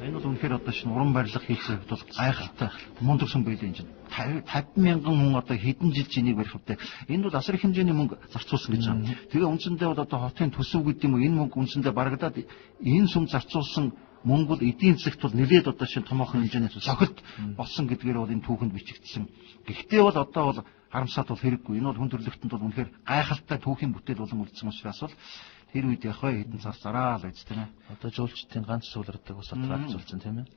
За энэ бол үнэхээр одоо шинэ уран барилга хийхээ бол гайхалтай мундаг сүм байлээ энэ чинь. 50,000 хүн одоо хэдэн жил чинийг барих вэ? Энд бол асар их хэмжээний мөнгө зарцуулсан гэж байна. Тэгээ үндсэндээ бол одоо хотын төсөв гэдэг юм уу энэ мөнгө үндсэндээ барагдаад энэ сүм зарцуулсан мөнгө бол эдийн засагт бол нэлээд одоо шинэ томоохон хэмжээний цохилт болсон гэдгээр бол энэ түүхэнд бичигдсэн. Гэхдээ бол одоо бол харамсаад бол хэрэггүй. Энэ бол хүн төрөлхтөнд бол үнэхээр гайхалтай түүхийн бүтээл болон үлдсэн учраас бол тэр үед яг хэдэн цаг зараа л байж тийм ээ. Одоо жуулчдын ганц суулгадаг бас атракцуулсан тийм ээ.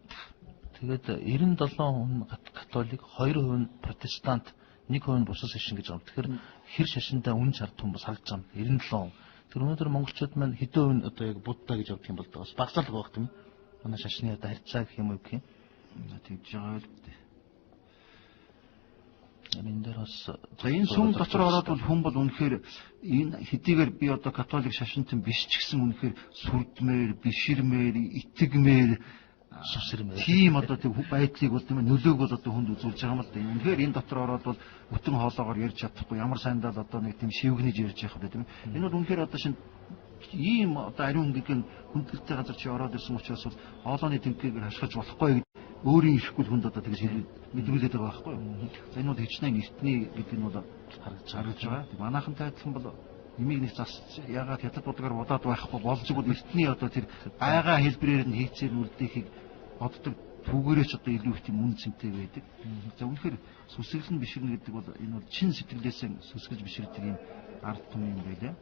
Тэгээд 97% нь католик, 2% нь протестант, 1% нь бусад шашин гэж байна. Тэгэхээр хэр шашиндаа үн чарт хүн бас харагдаж байна. 97%. Тэр өнөөдөр монголчууд маань хэдэн хувь нь одоо яг будда гэж явдаг юм бол бас багцаалга байх тийм ээ. Манай шашны одоо харьцаа гэх юм уу гэх юм. Тэгж байгаа л дээ. Энэ дээр бас за энэ сүм дотор ороод бол хүн бол үнэхээр энэ хэдийгээр би одоо католик шашинтан биш ч гэсэн үнэхээр сүрдмээр, биширмээр, итгэмээр, сусрмээр тийм одоо тийм байдлыг бол тийм нөлөөг бол одоо хүнд үзүүлж байгаа юм л да. Үнэхээр энэ дотор ороод бол бүтэн хоолоогоор ярьж чадахгүй ямар сайндаа л одоо нэг тийм шивгнэж ярьж явах гэдэг тийм. Энэ бол үнэхээр одоо шинэ ийм одоо ариун гэгэн хүндэлтэй газар чи ороод ирсэн учраас бол хоолойны тэмдгийг хашгиж болохгүй өөрийн ирэхгүй хүнд одоо тэгж мэдрүүлээд байгаа байхгүй юу. За энэ бол хичнээн эртний гэдэг нь бол харагдаж байгаа. Тэг манайхантай адилхан бол нэмийг нэг засч ягаад хятад будгаар бодоод байхгүй болж игэл эртний одоо тэр байгаа хэлбэрээр нь хийцээр үлдэхийг боддог түүгээрээ ч одоо илүү их тийм үн цэнтэй байдаг. За үнэхээр сүсгэлэн биширнэ гэдэг бол энэ бол чин сэтгэлээсээ сүсгэлж биширдэг юм ард түмэн юм байлаа.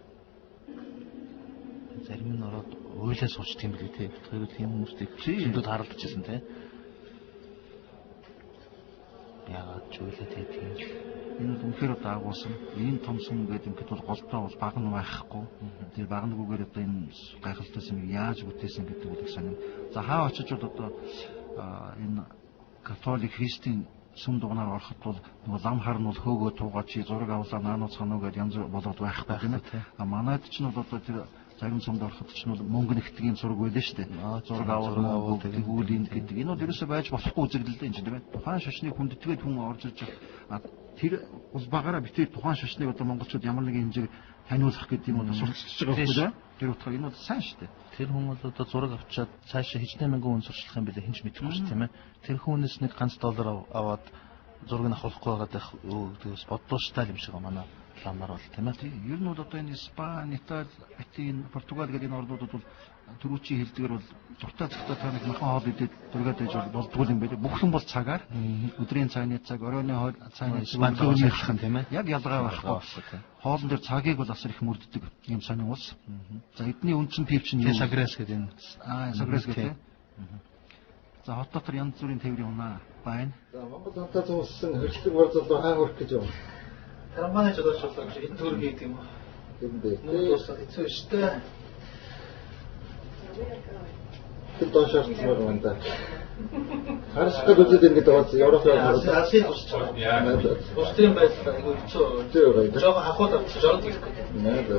Зарим нь ороод уйлаа суучдаг юм билээ тий. Тэгэхээр тийм хүмүүстэй зөндөө харалдаж байсан тий. Яагаад ч уйлаа тий. Энэ бол үнэхээр одоо агуулсан. Энэ том сүм гэдэг ингээд бол голдоо бол баг нь байхгүй. Тэр баг нэгүүгээр одоо энэ гайхалтай сүмийг яаж бүтээсэн гэдэг бол их сонир. За хаа очиж бол одоо энэ католик христийн сүм дугнаар ороход бол нөгөө лам хар нь бол хөөгөө туугаа чи зураг авлаа наануу цануу гэдээ янз бүр болоод байхгүй тийм ээ. А манайд ч нь бол одоо тэр загин сумд ороход ч нь бол мөнгө нэгтгэхийн зураг байлаа шүү дээ. Зураг авал тэгүүл энэ гэдэг. Энэ бол ерөөсөй байж болохгүй үзэгдэл дээ энэ тийм ээ. Тухайн шашныг хүндэтгээд хүн орж ирж тэр ус багаараа битээ тухайн шашныг одоо монголчууд ямар нэгэн хэмжээг таниулах гэдэг юм уу суралцж байгаа байхгүй тийм. Тэр утгаар энэ бол сайн шүү дээ. Тэр хүн бол одоо зураг авчаад цаашаа хичнээн мянган хүн сурчлах юм билээ хинч мэдэхгүй шүү тийм ээ. Тэр хүнээс нэг ганц доллар аваад зураг нь авахгүй байгаад тэгээс бодлоостай юм шиг манай ламаар бол тийм ээ. Ер нь бол одоо энэ Испани, Итали, Атин, Португал гэдэг энэ орнуудад бол түрүүчийн хэлдгээр бол зуртаа зуртаа та нэг махан хоол идээд дургаад байж болдгоо юм байлээ. Бүх юм бол цагаар өдрийн цайны цаг, оройн цайны Испанийн хэлхэн тийм ээ. Яг ялгаа байхгүй. Хоолн дээр цагийг бол асар их мөрддөг юм сонин ус. За эдний үндсэн пив чинь юу? Сагрес гэдэг энэ. Сагрес гэдэг. За хот дотор янз бүрийн тээврийн унаа байна. За Монгол хамтаа зурсан хөрлөг бар залуу хаа хүрэх гэж байна. Тарамбаны жолооч болоо гэж энэ төр гэдэг юм уу? Тийм дээ. Дуусах хэцүү шүү дээ. Тэр доошоорч байгаа юм да. Харсах гэдэг үсэд ингэж байгаа Европын Азийн тусч байгаа. Устрын байдлаа айгүй хэцүү. Жог хахууд авчих жорд ирэх гэдэг. Наа за.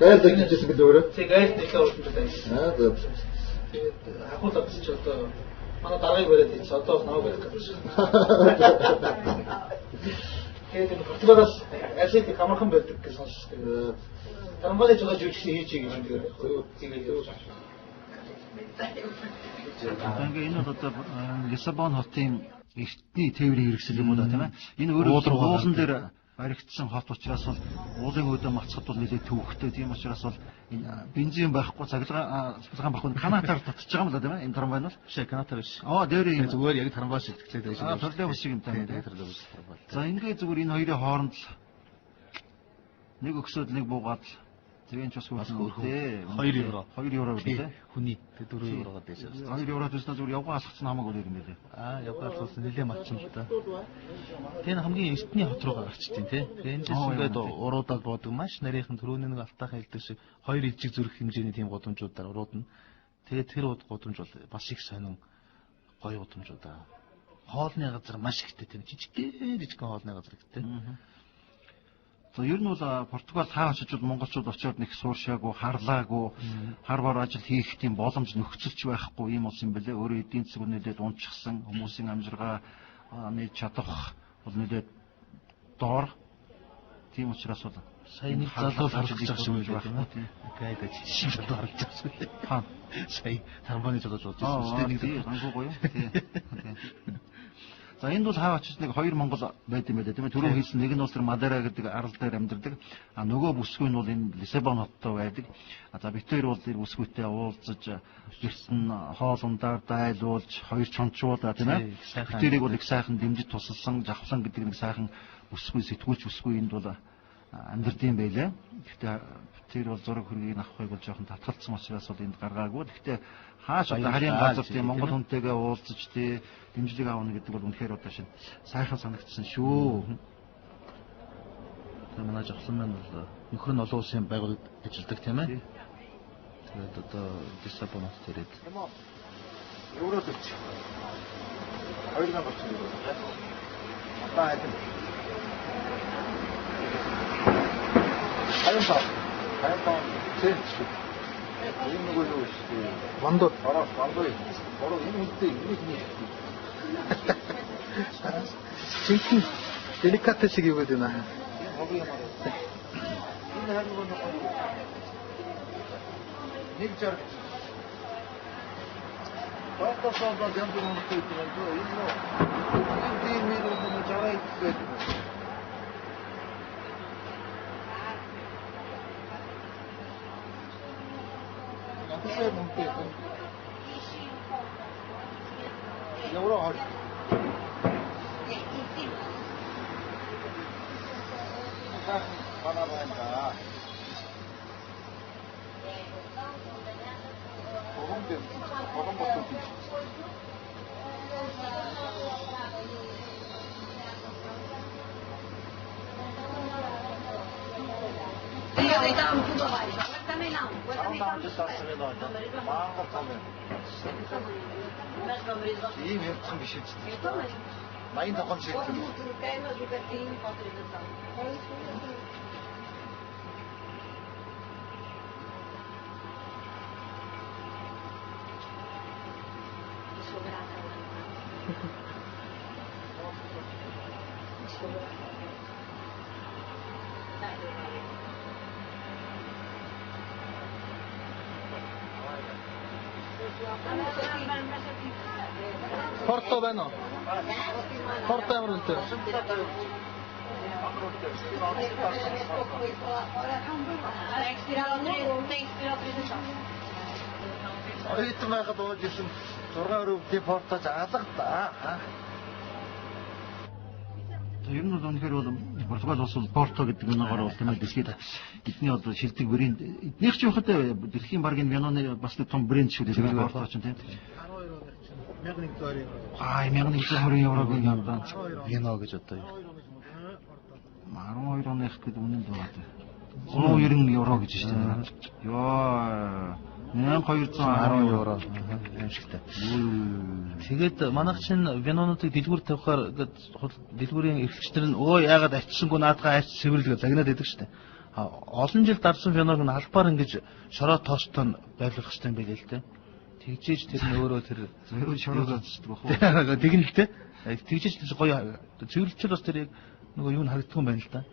Гайл дэгчсэн гэдэг өөрөө. Тэг гайл нэхээ урдтай байсан. Наа за. Хахууд авчих одоо манай даргаыг бариад ийц одоо наваг барих гэж. Тэгээд Португалаас Азид хамархан байдаг гэж сонсдог. Тарамбаны жолооч юу ч хийж гэж юм дээр. Ингээ энэ бол одоо Лиссабон хотын эртний тээврийн хэрэгсэл юм уу да тийм ээ. Энэ өөрөө уулан дээр баригдсан хот учраас бол уулын өдөө мацхад бол нэлээд төвөгтэй. Тийм учраас бол бензин байхгүй цахилгаан байхгүй канатаар татчих байгаа юм да тийм ээ. Энэ тарамбай нь бол Биш канатаар биш. Дээр зүгээр яг тарамбай шиг тэтгэлээд байж. Төрлөө шиг юм таа. За ингээ зүгээр энэ хоёрын хооронд нэг өксөд нэг буугаад тэгэн ч бас хөрхөө. 2 евро. 2 евро гэдэг тийм. Хүний 4 евроод байж. 2 евроод өснө зүгээр явган алхацсан хамаагүй л юм байлээ. Явган алхацсан нэлээд матч юм л да. Тэр хамгийн эртний хот руу гарчтیں۔ Тэ. Энэ дэс ингээд уруудаад буудаг маш нарийнхан төрөөний нэг алтайхан хэлдэг шиг 2 ижиг зүрх хэмжээний тийм гудамжуудаар уруудна. Тэгээд тэр гудамж бол бас их сонин гоё гудамжууд аа. Хоолны газар маш ихтэй тийм жижигхэн хоолны газар ихтэй. За ер нь бол Португал хаа очиж монголчууд очиод нэг сууршаагүй, харлаагүй, хар бор ажил хийх тийм боломж нөхцөлч байхгүй юм ус юм бэлээ. Өөрөө эдийн засаг нэлээд унчсан, хүмүүсийн амжиргаа нэг чадах бол нэлээд доор. Тийм учраас бол сая нэг залуу харж байгаа юм байна тийм. Гайд ажиж шиг залуу харж байгаа юм. Хаа сая тарамбаны жолооч болсон шүү дээ. Нэг гангуу гоё. Тийм. За энд бол хаа очиж нэг 2 монгол байд юм байлаа тийм ээ. Түрүү хэлсэн нэг нь бол тэр Мадера гэдэг арал дээр амьдардаг. Нөгөө бүсгүй нь бол энэ Лиссабон хоттой байдаг. За бид хоёр бол тэр бүсгүйтэй уулзаж гэрсэн хоол ундаар дайлуулж хоёр чончуулаа тийм ээ. Бид тэрийг бол их сайхан дэмжиж тусалсан, жавхлан гэдэг нэг сайхан бүсгүй сэтгүүлч бүсгүй энд бол амьдардаг юм байлаа. Гэхдээ тэр бол зураг хөргийг авахыг бол жоохон татгалцсан учраас бол энд гаргаагүй. Гэхдээ хааш одоо харийн газар тийм монгол хүнтэйгээ уулзаж тий дэмжлэг аавна гэдэг бол үнэхээр одоо шин сайхан санагдсан шүү. Тэр манай жавхлан маань бол нөхөр нь олон улсын байгууллагад ажилладаг тийм ээ. Тэгээд одоо Лиссабон хотод ирээд. Еврод өгч. 2000 болчихсон юм байна. Одоо хайд. Хайм цэнч. Энэ нөгөө юу шүү. Мандот. Мандот. Энэ үнэтэй нэг нэг. Чихэн деликатес шиг юу гэдэг наа. Энэ харин нэг жар. Баатасаа янз бүрийн үнэтэй юм. Энэ тийм нэг жараа гэдэг. Все мунтэй. Евро хол. Бана байна. Богом босоо. Ийм явцсан биш үү? 85 он шилдэг. Порто байна уу? Порто ямар үнэтэй? Оюутан байхад ууж исэн 6 рубль портож алгадаа. Ер нь бол үнэхээр бол Португал улс бол Порто гэдэг өнөөгөр бол тийм ээ дэлхийд эдний одоо шилдэг брэнд эднийх ч явахад дэлхийн баг энэ виноны бас нэг том брэнд шүү дээ Порто ч тийм. 1120 еврогийн явдаа Вино гэж одоо юу? 12 оных гэдэг үнэнд байгаа. 190 евро гэж шүү дээ. Йоо 1210 евро юм шигтэй. Тэгээд манайх чинь винонуудыг дэлгүүр тавихаар ингээд дэлгүүрийн эрхлэгчдэр нь өө яагаад ачсангүй наадгаа ачс цэвэрлэгээ загнаад идэг штэ. Олон жил дарсан виног нь албаар ингэж шороо тоостон байлгах хэрэгтэй юм байл л дээ. Тэгжээж тэр нь өөрөө тэр шороо тоостдог бах уу. Тэгнэ л дээ. Тэгжээж гоё цэвэрлэлчэл бас тэр яг нөгөө юу н харагддаг юм байна л да.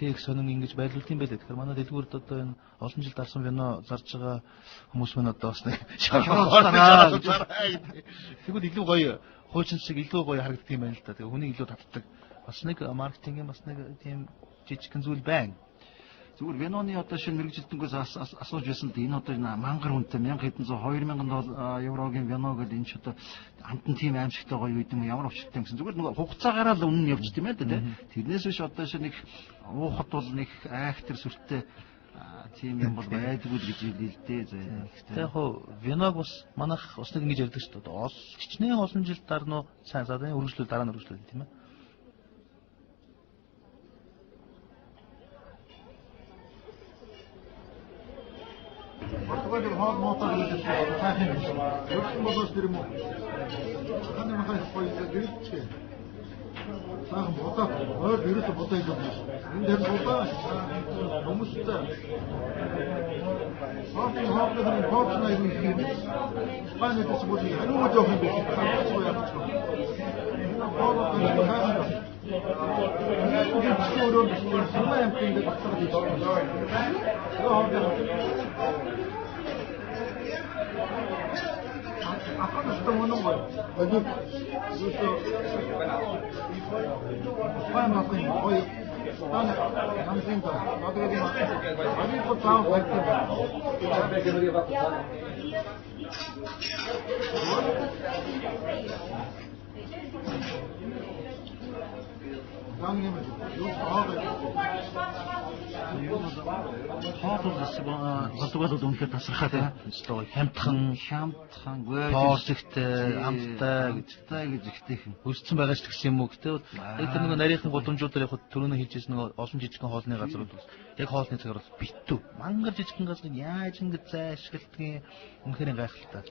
Тэг сонин ингэж байлуулт юм байлээ. Тэгэхээр манай дэлгүүрд одоо энэ олон жил дарсан вино зарж байгаа хүмүүс мөн одоо бас нэг тэгвэл илүү гоё хуучин шиг илүү гоё харагддаг юм байна л да. Тэгээ хүний илүү татдаг. Бас нэг маркетингийн бас нэг тийм жижигхэн зүйл байна. Зүгээр виноны одоо шинэ мэрэгжилтэнгээс асууж байсан дээ. Энэ одоо мангар үнэтэй 1700 2000 еврогийн вино гэдэг энэ ч одоо хамтан тийм аимшигтай гоё үед юм ямар өвчтөй гэсэн. Зүгээр нөгөө хугацаагаараа л үнэн явж тийм ээ дээ. Тэрнээс биш одоо шинэ нэг уухад бол нэг айхтар сүртэй тийм юм бол байдгүй гэж хэлээ л дээ. Гэхдээ яг хуу виног бас манайх бас нэг ингэж ярьдаг шүү дээ. Хичнээн олон жил дарнуу сайн заданы үргэлжлүүл дараа нь үргэлжлүүл тийм ээ. Португалид хоол моотор гэж сайхан юм шиг. Өөрсөн болоос тэр юм уу? Хань махай хоёул дэрчээ. Сайхан бодоо. Өөр ерөөсө бодоо юм биш. Энд дээр бодоо. Хүмүүстэй. Хоолны хоолны юм. Спайны дэс бүлий. Юу жоох юм бэ? Хаа яах вэ? Хоолны хайхаа. Энд чөөрөө сумаа юм гэдэг батлага гэж байна. 아까도 쓰던 거는 거예요. 여기 이것도 화양 갖고 있는 거의 나는 남생도 나도 여기 막 아직 또 다음 갈 때. 당연히 이거 Португалд үнэхээр тасархаа тийм. Хямдхан, тоосигтэй, амттай гэж ихтэйхэн өссөн байгаа ч гэсэн юм уу гэдэг. Яг тэр нэг нарийнхан гудамжуудаар яг түрүүний хэлжсэн нэг олон жижигхэн хоолны газрууд бас яг хоолны цагаар бол битүү. Мангар жижигхэн газрыг яаж ингэж зайшгилдгийг үнэхээр гайхалтай.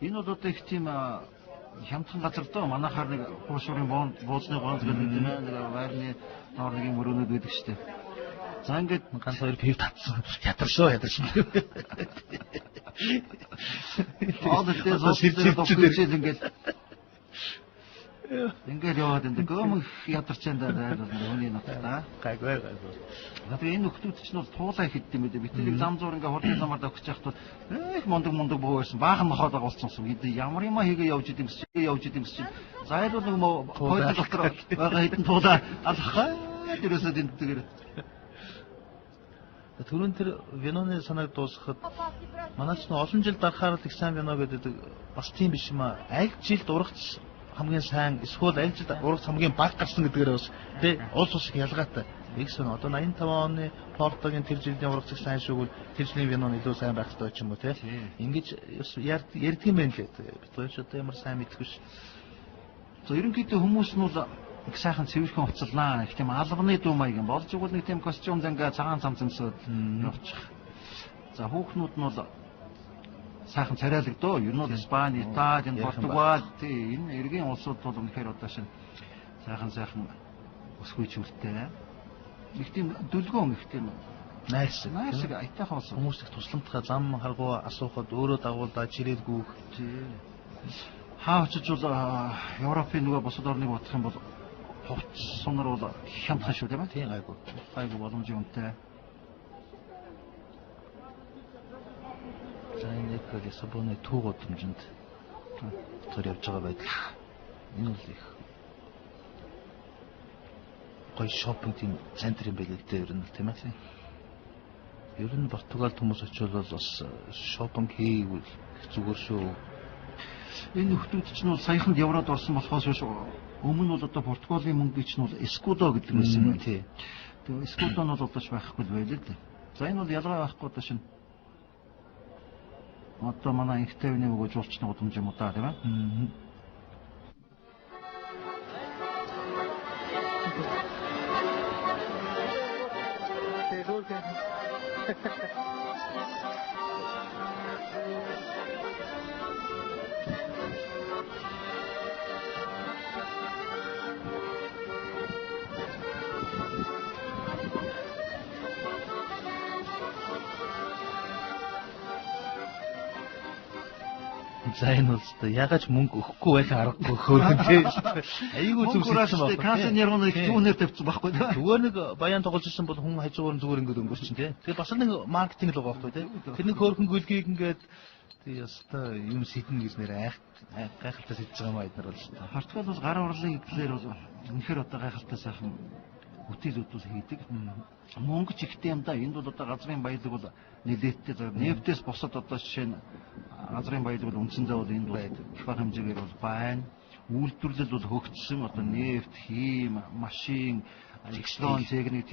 Энэ бол одоо их тийм хямдхан газар доо манайхаар нэг хуушурын бууцны гонц гэдэг тийм ээ. Нэг вайрны ноорны мөрөөнүүд байдаг шүү дээ. За ингээд ганц хоёр пив татсан. Ядаршоо. Одоо сэрчээд ингээд яваад энэ гомх ядарч энэ хүний натаа гайгүй. Тэгээ энэ нөхдүүд чинь бол туулаа ихэд юм дээ. Битлэг зам зуур ингээ хурдан замаар өгч яхад их мондог буу байсан. Баахан нохоод байгаа болцсон юм. Ямар юм хийгээ явж идэм чинь. Заяад бол нэг хойд дотор байгаа хэдэн туулаа алхаа дээрээсээ дэнтэйгээр. Түрүүн тэр виноны санааг дуусгахад манай ч олон жил дарахаар их сайн вино гэдэг бас тийм биш юм аа. Аль жил дурагч хамгийн сайн эсвэл аль жил урагч хамгийн баг гарсан гэдгээр бас тий улс их ялгаатай. Их сон одоо 85 оны Портогийн тэр жилийн урагч сайн шүүгүүл тэр жилийн вино илүү сайн байх хэрэгтэй ч юм уу тий. Ингэж ярьдаг юм байна лээ. Бид хоёр ч одоо ямар сайн мэдгүй ш. За ерөнхийдөө хүмүүс нь бол их сайхан цэвэрхэн уцалнаа. Их тийм албаны дуу маяг юм. Болж игэл нэг тийм костюм зангаа цагаан цамцамсууд явчих. За хүүхнүүд нь бол сайхан царайлагдөө. Ер нь бол Испани, Итали, Португал энэ эргийн улсууд бол үнэхээр одоо шинэ сайхан өсгөөжүүлтэй. Их тийм дүлгөөн их тийм найрсаг айтайхан болсон. Хүмүүс их тусламжтай зам харгуу асуухад өөрөө дагуулдаа чирээд гүүх. Хаа очиж бол Европын нөгөө бусад орныг бодох юм бол хувц сунар бол хямдхан шүү тийм ээ. Тийм гайгүй боломжийн үнэтэй. За энэ яг Лиссабоны төв гудамжинд тэр явж байгаа байдал. Энэ бол их гоё шопинг тийм центр юм байл л дээ ер нь тийм ээ. Ер нь Португалд хүмүүс очивол бас шопинг хийвэл зүгээр шүү. Энэ нөхдүүд чинь бол саяханд еврод орсон болохоос өмнө нь бол одоо Португалийн мөнгө чинь бол эскудо гэдэг байсан юм тий. Тэгээ эскудо нь бол одоо ч байхгүй л байлээ дээ. За энэ бол ялгаа байхгүй одоо шинэ одоо манай инх тавины өгөө жуулчны гудамж юм уу та тийм ээ. За энэ бол ягаад мөнгө өгөхгүй байх аргагүй хөөрхөн тийм. Айгүй зүг хэлсэн байна. Кассын ярганы их түүнээр тавьсан байхгүй тийм. Зүгээр нэг баян тоглож ирсэн бол хүн хажуугаар зүгээр ингээд өнгөрчин тийм. Тэгээ бас нэг маркетинг л байгаа байхгүй тийм. Тэр нэг хөөрхөн гүйлгийг ингээд тийм яста юм сэтэн гэж нэр гайхалтай сэтж байгаа юм эднэр бол. Португал бол гар урлын эдлэр бол үнэхээр одоо гайхалтай сайхан бүтээлүүд бол хийдэг. Мөнгө ч ихтэй юм да. Энд бол одоо газрын баялаг бол нэлээдтэй. Нефтээс босод одоо жишээ нь газрын баялаг бол үндсэндээ бол энд бол их бага хэмжээгээр бол байна. Үйлдвэрлэл бол хөгжсөн. Одоо нефт, хим, машин, электрон, техник,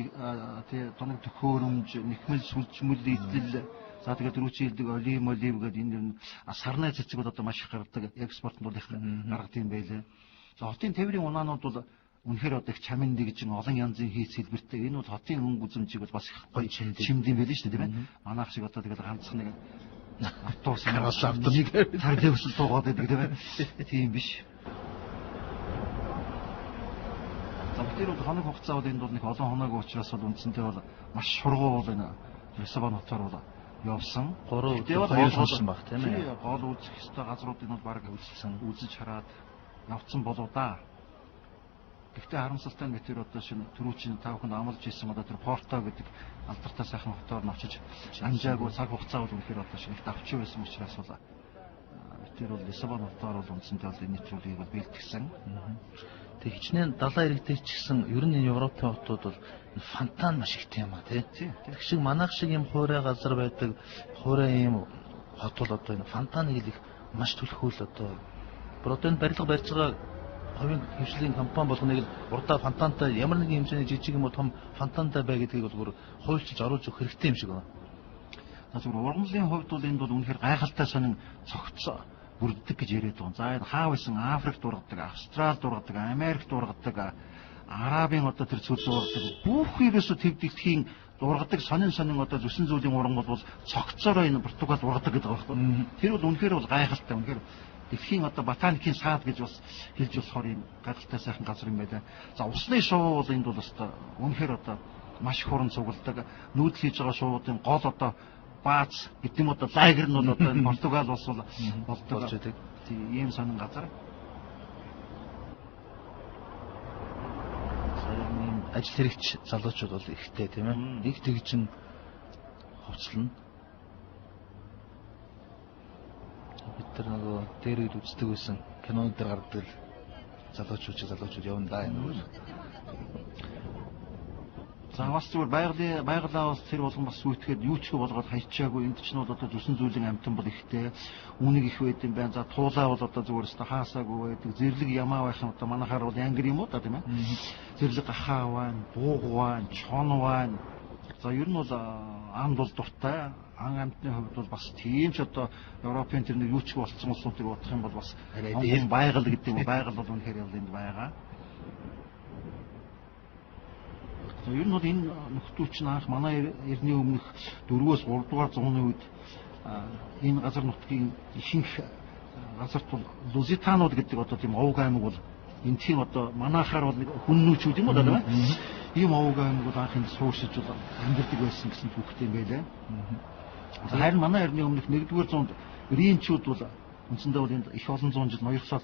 тоног төхөөрөмж, нэхмэл сүлжмэл эдлэл, за тэгээд рүүчийн хэлдэг олив гэдэг энэ сарнай цэцэг бол одоо маш их гаргадаг. Экспортод бол их гаргадаг юм байлээ. За хотын тээврийн унаанууд бол үнэхээр одоо их чамин дэгжин олон янзын хийц хэлбэртэй. Энэ бол хотын өнгө үзэмжийг бол бас их гоё чимдэм байлээ шүү дээ тийм ээ. Манайх шиг одоо тэгээд ганцхан нэг автобус нэг тарилбсэл туугаад байдаг тийм ээ. Тийм биш. Завтэр бол хоног хугацаа бол энд бол нэг олон хоног учраас бол үндсэндээ бол маш шургуу бол энэ Лиссабон хотоор бол явсан. 3 өдөр болсон баг тийм ээ. Гол үзэх ёстой газруудыг бол баг үзэж хараад явцсан болоо да. Гэхдээ харамсалтай нь тэр одоо шинэ түрүүчийн тавханд амлаж ирсэн одоо тэр Порто гэдэг алдартай сайхан хотоор нь очиж амжаагүй цаг хугацаа бол үнэхээр одоо шинэ их авчи байсан учраас бол тэр бол Лиссабон хотоор бол үндсэндээ бол энэ зүйлийг бол бэлтгэсэн. Тэг хичнээн далайн иргэдэр ч гэсэн ер нь энэ Европын хотууд бол фонтан маш ихтэй юм а тий. Тэг шиг манайх шиг юм хуурай газар байдаг хуурай юм хот бол одоо энэ фонтаныг их маш түлхүүл одоо одоо энэ барилга барьж байгаа хувийн хвшлийн компани болгоныг урдаа фонтантай ямар нэгэн хэмжээний жижиг юм уу том фонтантай бай гэдгийг бол хуульчилж оруулж өгөх хэрэгтэй юм шиг байна. Зүгээр ургамлын хувьд бол энд бол үнэхээр гайхалтай сонин цогцоо бүрддэг гэж яриад байгаа. За энэ хаа байсан Африкт ургадаг, Австралид ургадаг, Америкт ургадаг, Арабын одоо тэр цөл ургадаг. Бүх ерөөсө төвдөлтхийн ургадаг сонин одоо зүсэн зүйлийн уран бол цогцоороо энэ Португал ургадаг гэдэг байгаа байхгүй. Тэр бол үнэхээр бол гайхалтай. Үнэхээр дэлхийн одоо ботаникийн саад гэж бас хэлж болохоор юм гайхалтай сайхан газар юм байна. За усны шувуу бол энд бол өстой үнэхээр одоо маш хуран цугладаг. Нүүдэл хийж байгаа шувуудын гол одоо баац гэдэг юм одоо лагер нь бол одоо энэ Португал улс бол болдог байдаг. Тийм ийм сонин газар. Сайн ажил хэрэгч залуучууд бол ихтэй тийм ээ. Их тэгжин хувцлана. Бид тэр нөгөө дээр үед үздэг байсан кинонд дээр гардаг залуучууд явна да энэ. За бас зүгээр байгалаа бас тэр болгон бас сүйтгэхэд юу ч болгоод хайчаагүй энд ч нь бол одоо зүсэн зүйлийн амтан бол ихтэй үүнийг их байд юм байна. За туулаа бол одоо зүгээр өстө хаасаагүй байдаг. Зэрлэг ямаа байх юм одоо манайхаар бол янгэр юм уу та тийм ээ. Зэрлэг гахаа байна, бууг байна, чон байна. За ер нь бол амд бол дуртай. Ан амтны хувьд бол бас тийм ч одоо Европын тэр нэг юу ч болцсон улсуудыг бодох юм бол бас ийм байгаль гэдэг нь байгаль бол үнэхээр яг энд байгаа. Ер нь бол энэ нөхдүүд чинь анх манай эртний өмнөх 4-3 дугаар зууны үед энэ газар нутгийн ихэнх газарт бол Лузитанууд гэдэг одоо тийм овг аймаг бол энтхийн одоо манайхаар бол хүннүүчүүд юм уу даа. Ийм овг аймагуд анх энд сууршиж бол амьдардаг байсан гэсэн түүхтэй юм байлаа. Харин манай эртний өмнөх 1-р зуунд Римчүүд бол үндсэндээ бол энд их олон зуун жил ноёрхсоо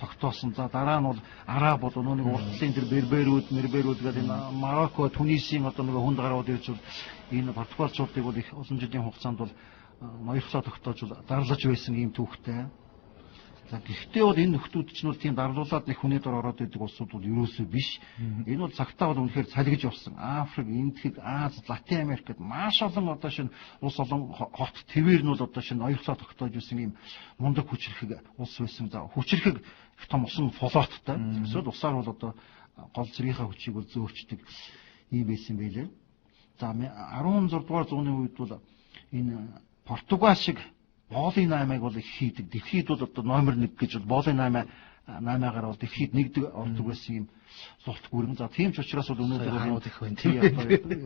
тогтоосон. За дараа нь бол араб бол нэг уртлын тэр берберүүд гэдэг энэ Марокко, Тунисийн одоо нэг хүнд гарууд ирж бол энэ Португалчуудыг бол их олон жилийн хугацаанд бол ноёрхсоо тогтоож бол дарлаж байсан ийм түүхтэй. За гэхдээ бол энэ нөхдүүд ч нь бол тийм дарлуулад нэг хүний дор ороод идэг улсууд бол ерөөсөө биш. Энэ бол цагтаа бол үнэхээр цалгиж явсан. Африк, Индийг, Аз, Латин Америкт маш олон одоо шинэ улс олон хот твээр нь бол одоо шинэ ноёрхсоо тогтоож ирсэн ийм мундаг хүчрхэг улс байсан. За хүчрхэг их том усан флоттой. Эсвэл усаар бол одоо гол зэргийнхаа хүчийг бол зөөвчдөг ийм байсан байлээ. За 16 дугаар зууны үед бол энэ Португал шиг боолын 8-ыг бол их хийдэг. Дэлхийд бол одоо номер 1 гэж бол боолын 8-аагаар бол дэлхийд нэгдэг ордог байсан юм султ гүрэн. За тийм ч учраас бол өнөөдөр их байна.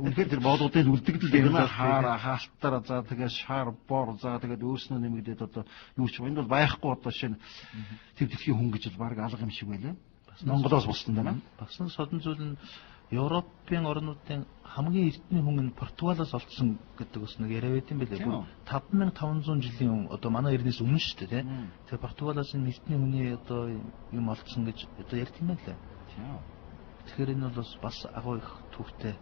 Үнэхээр тэр боолуудын үлдэгдэл гэнэ хаалтаар за тэгээд шар бор за тэгээд өөрснөө нэмэгдээд одоо юу ч энэ бол байхгүй одоо шинэ тэр дэлхийн хүн гэж бол баг алга юм шиг байлаа. Монголоос бусдын байна. Бас нэг содон зүйл нь Европын орнуудын хамгийн эртний хүн нь Португалаас олдсон гэдэг бас нэг яриа байт юм байлээ. 5500 жилийн одоо манай эртнээс өмнө шүү дээ, тийм. Тэгээ Португалаас энэ эртний хүний одоо юм олдсон гэж одоо ярьт юм байлаа. Тэгэхээр энэ бол бас агуу их түүхтэй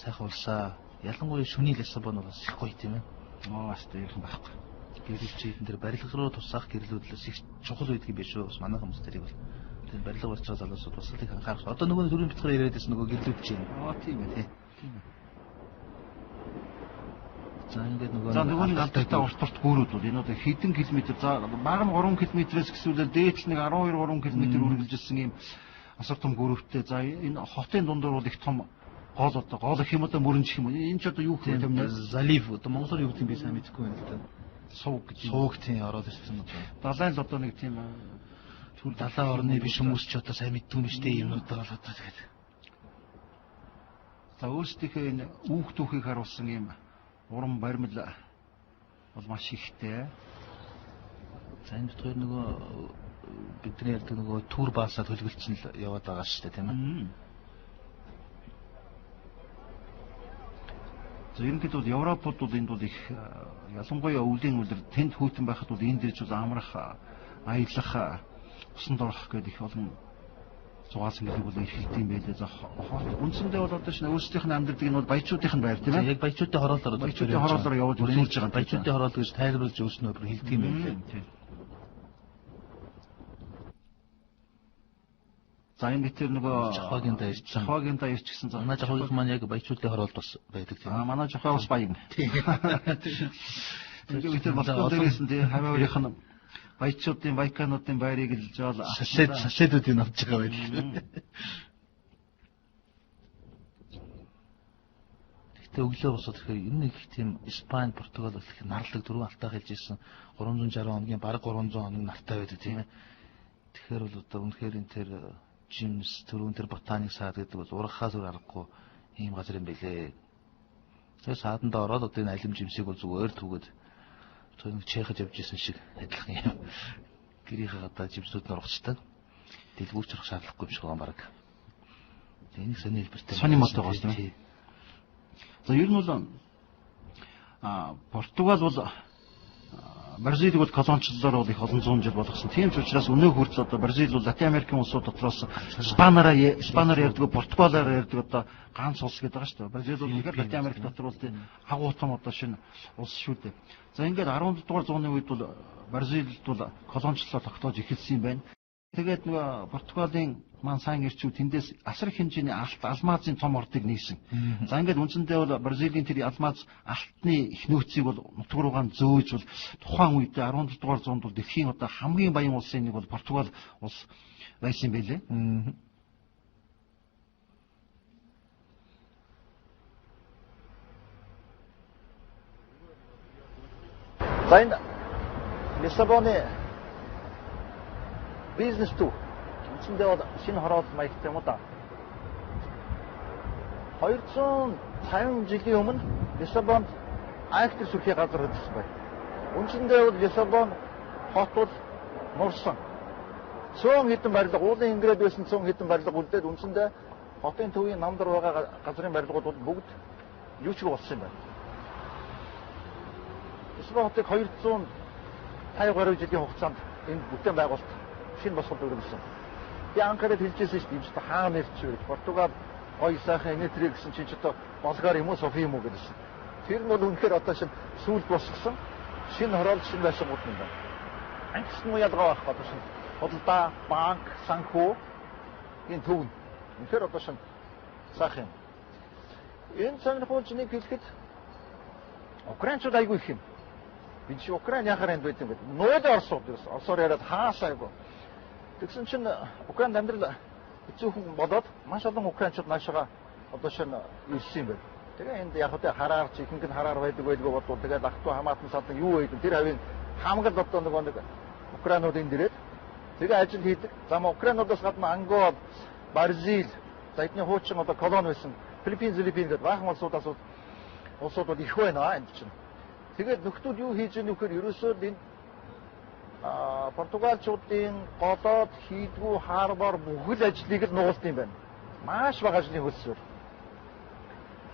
сайхан улсаа. Ялангуяа шүний Лиссабон бол бас их гоё тийм ээ. Бас тийм байхгүй. Гэрэлчийн дээр барилга руу тусах гэрлүүдлээс их чухал байдаг юм биш үү? Бас манай хүмүүс тэрийг бол барилга болж байгаа залуусууд бас их анхаарах. Одоо нөгөө төрийн бэлтгэр яриад байсан нөгөө гэрлүүч чинь. Тийм ээ. За ингээд нөгөө нэг алдартай урт гүүрүүд бол энэ одоо хэдэн километр за бага нь 3 км-ээс гэсүүлээ дээдл нэг 12-3 км үргэлжилсэн ийм асар том гүүрүүттэй. За энэ хотын дундуур бол их том гол одоо гол их юм одоо мөрөн чих юм. Энэ ч одоо юу гэх юм бэ? Залив одоо монголоор юу гэдэг юм би сайн мэдэхгүй байна л да. Сууг тийм ороод ирсэн одоо. Далайн л одоо нэг тийм далайн орны биш хүмүүс ч одоо сайн мэддэг юм шүү дээ юмнуудаа бол одоо тэгээд. За өөрсдийнхөө энэ үүх түүхийг харуулсан юм уран баримл бол маш ихтэй. За энэ дотор нөгөө бидний ярьдаг нөгөө түр баасаа төлөвлөсөн л яваад байгаа шүү дээ тийм ээ. За ерөнхийдөө бол Европод бол энд бол их ялангуяа өвлийн үлэр тэнд хөтөн байхад бол энд дэрж бол амрах, аялах, усанд орох гэдэг их олон зугаалсан гэдэг бол ихэлт юм байлээ. За үндсэндээ бол одоо шинэ өөрсдийнх нь амьдардаг нь бол баячуудынх нь байр тийм ээ. Яг баячуудын хороолоор явуулж үзүүлж байгаа. Баячуудын хороол гэж тайлбарлаж өөрснөө бүр хэлдэг юм байлээ. За энэ битэр нөгөө Жахвагийн даяр ч гэсэн манай Жахвагийнх маань яг баячуудын хороолд бас байдаг тийм. Манай Жахваг бас баян. Тийм. Тэгээд битэр болтол дээрээс нь тийм хамаарийнх нь баячуудын байкануудын байрыг л жаал соседүүдийн авч байгаа байл. Гэхдээ өглөө босоод ирэхээр энэ нэг тийм Испани, Португал их нарлаг дөрвөн алтаа хэлж ирсэн 360 хоногийн бараг 300 хоног нартай байдаг тийм ээ. Тэгэхээр бол одоо үнэхээр энэ тэр Жимс түрүүн тэр ботаник саад гэдэг бол урахаас өөр аргагүй ийм газар юм байлээ. Тэгээ сааданда ороод одоо энэ алим жимсийг бол зүгээр түгээд нэг чехад явж исэн шиг адилхан юм. Гэрийнхээ гадаа жимсүүд нь урагчтай. Дэлгүүрч орох шаардлагагүй юм шиг байгаа баг. Энийг сони хэлбэртэй. Сони мод байгаа шүү дээ. За ер нь бол Португал бол Бразил бол колоничлолоор бол их олон зуун жил болгосон. Тийм ч учраас өнөө хүртэл одоо Бразил бол Латин Америкийн улсууд дотроос Испанаар ярьдаг, Португалаар ярьдаг одоо ганц улс гэдэг байгаа шүү дээ. Бразил бол ихээр Латин Америк дотор бол агуу том одоо шинэ улс шүү дээ. За ингээд 17 дугаар зууны үед бол Бразилд бол колоничлолоо тогтоож эхэлсэн юм байна. Тэгээд нөгөө Португалийн маань сайн ирчүүд тэндээс асар их хэмжээний алмазын том ордыг нээсэн. За ингээд үндсэндээ бол Бразилийн тэр алмаз алтны их нөөцийг бол нутг руугаа зөөж бол тухайн үед 17 дугаар зуунд бол дэлхийн одоо хамгийн баян улсын нэг бол Португал улс байсан юм байлээ. За энэ Лиссабоны бизнес түү үндсэндээ бол шинэ хороол маягтай юм уу да. 250 жилийн өмнө Лиссабонд Айхтер сүрхий газар хөдөлсөн байна. Үндсэндээ бол Лиссабон хот бол нурсан. Цөөн хэдэн барилга, уулын ингээд байсан цөөн хэдэн барилга үлдээд үндсэндээ хотын төвийн намдар байгаа газрын барилгууд бол бүгд юучгүй болсон юм байна. Лиссабон хотыг 250 гаруй жилийн хугацаанд энэ бүтээн байгуулалт шинэ босгол өргөсөн. Би анхаарал хэлжсэн шүү дээ. Ийм хаан нэрч вэ? Португал гоё сайхан энэтрий гэсэн чинь ч одоо болгоор юм уу, софи юм уу гэсэн. Тэр нь бол үнэхээр одоо шинэ сүүл босгосон шинэ хороолт шинэ байшингууд юм байна. Ангис нь ялгаа байх одоо шинэ худалдаа, банк, санхүү энэ төв. Үнэхээр одоо шинэ сайхан юм. Энэ сонирхолтой нэг хэлэхэд Украинчууд айгүй их юм. Би чи Украин яхаар энд байт юм бэ? Нөөд Оросоор яриад хаасайгүй. Тэгсэн чинь Украинд амьдрал хэцүүхэн болоод маш олон украинчууд наашаага одоо шинэ ирсэн юм байна. Тэгээ энд яг хөтэ хараар чи ихэнх нь хараар байдаг бодвол тэгээд ақтуу хамаатан садан юу байдаг тэр хавийн хамгаал одоо нэг украинууд энд ирээд тэгээ ажил хийдэг. Зам украинуудаас гадна Ангол, Бразил, за эдний хуучин одоо колони байсан Филиппин гэдэг баахан улсууд бол их байна энд чинь. Тэгээд нөхдүүд юу хийж ийм вэхээр ерөөсөө энэ Португалчуудын голоод хийдгүү харбар бүхэл ажлыг л нуулт юм байна. Маш бага ажлын хөлсөөр.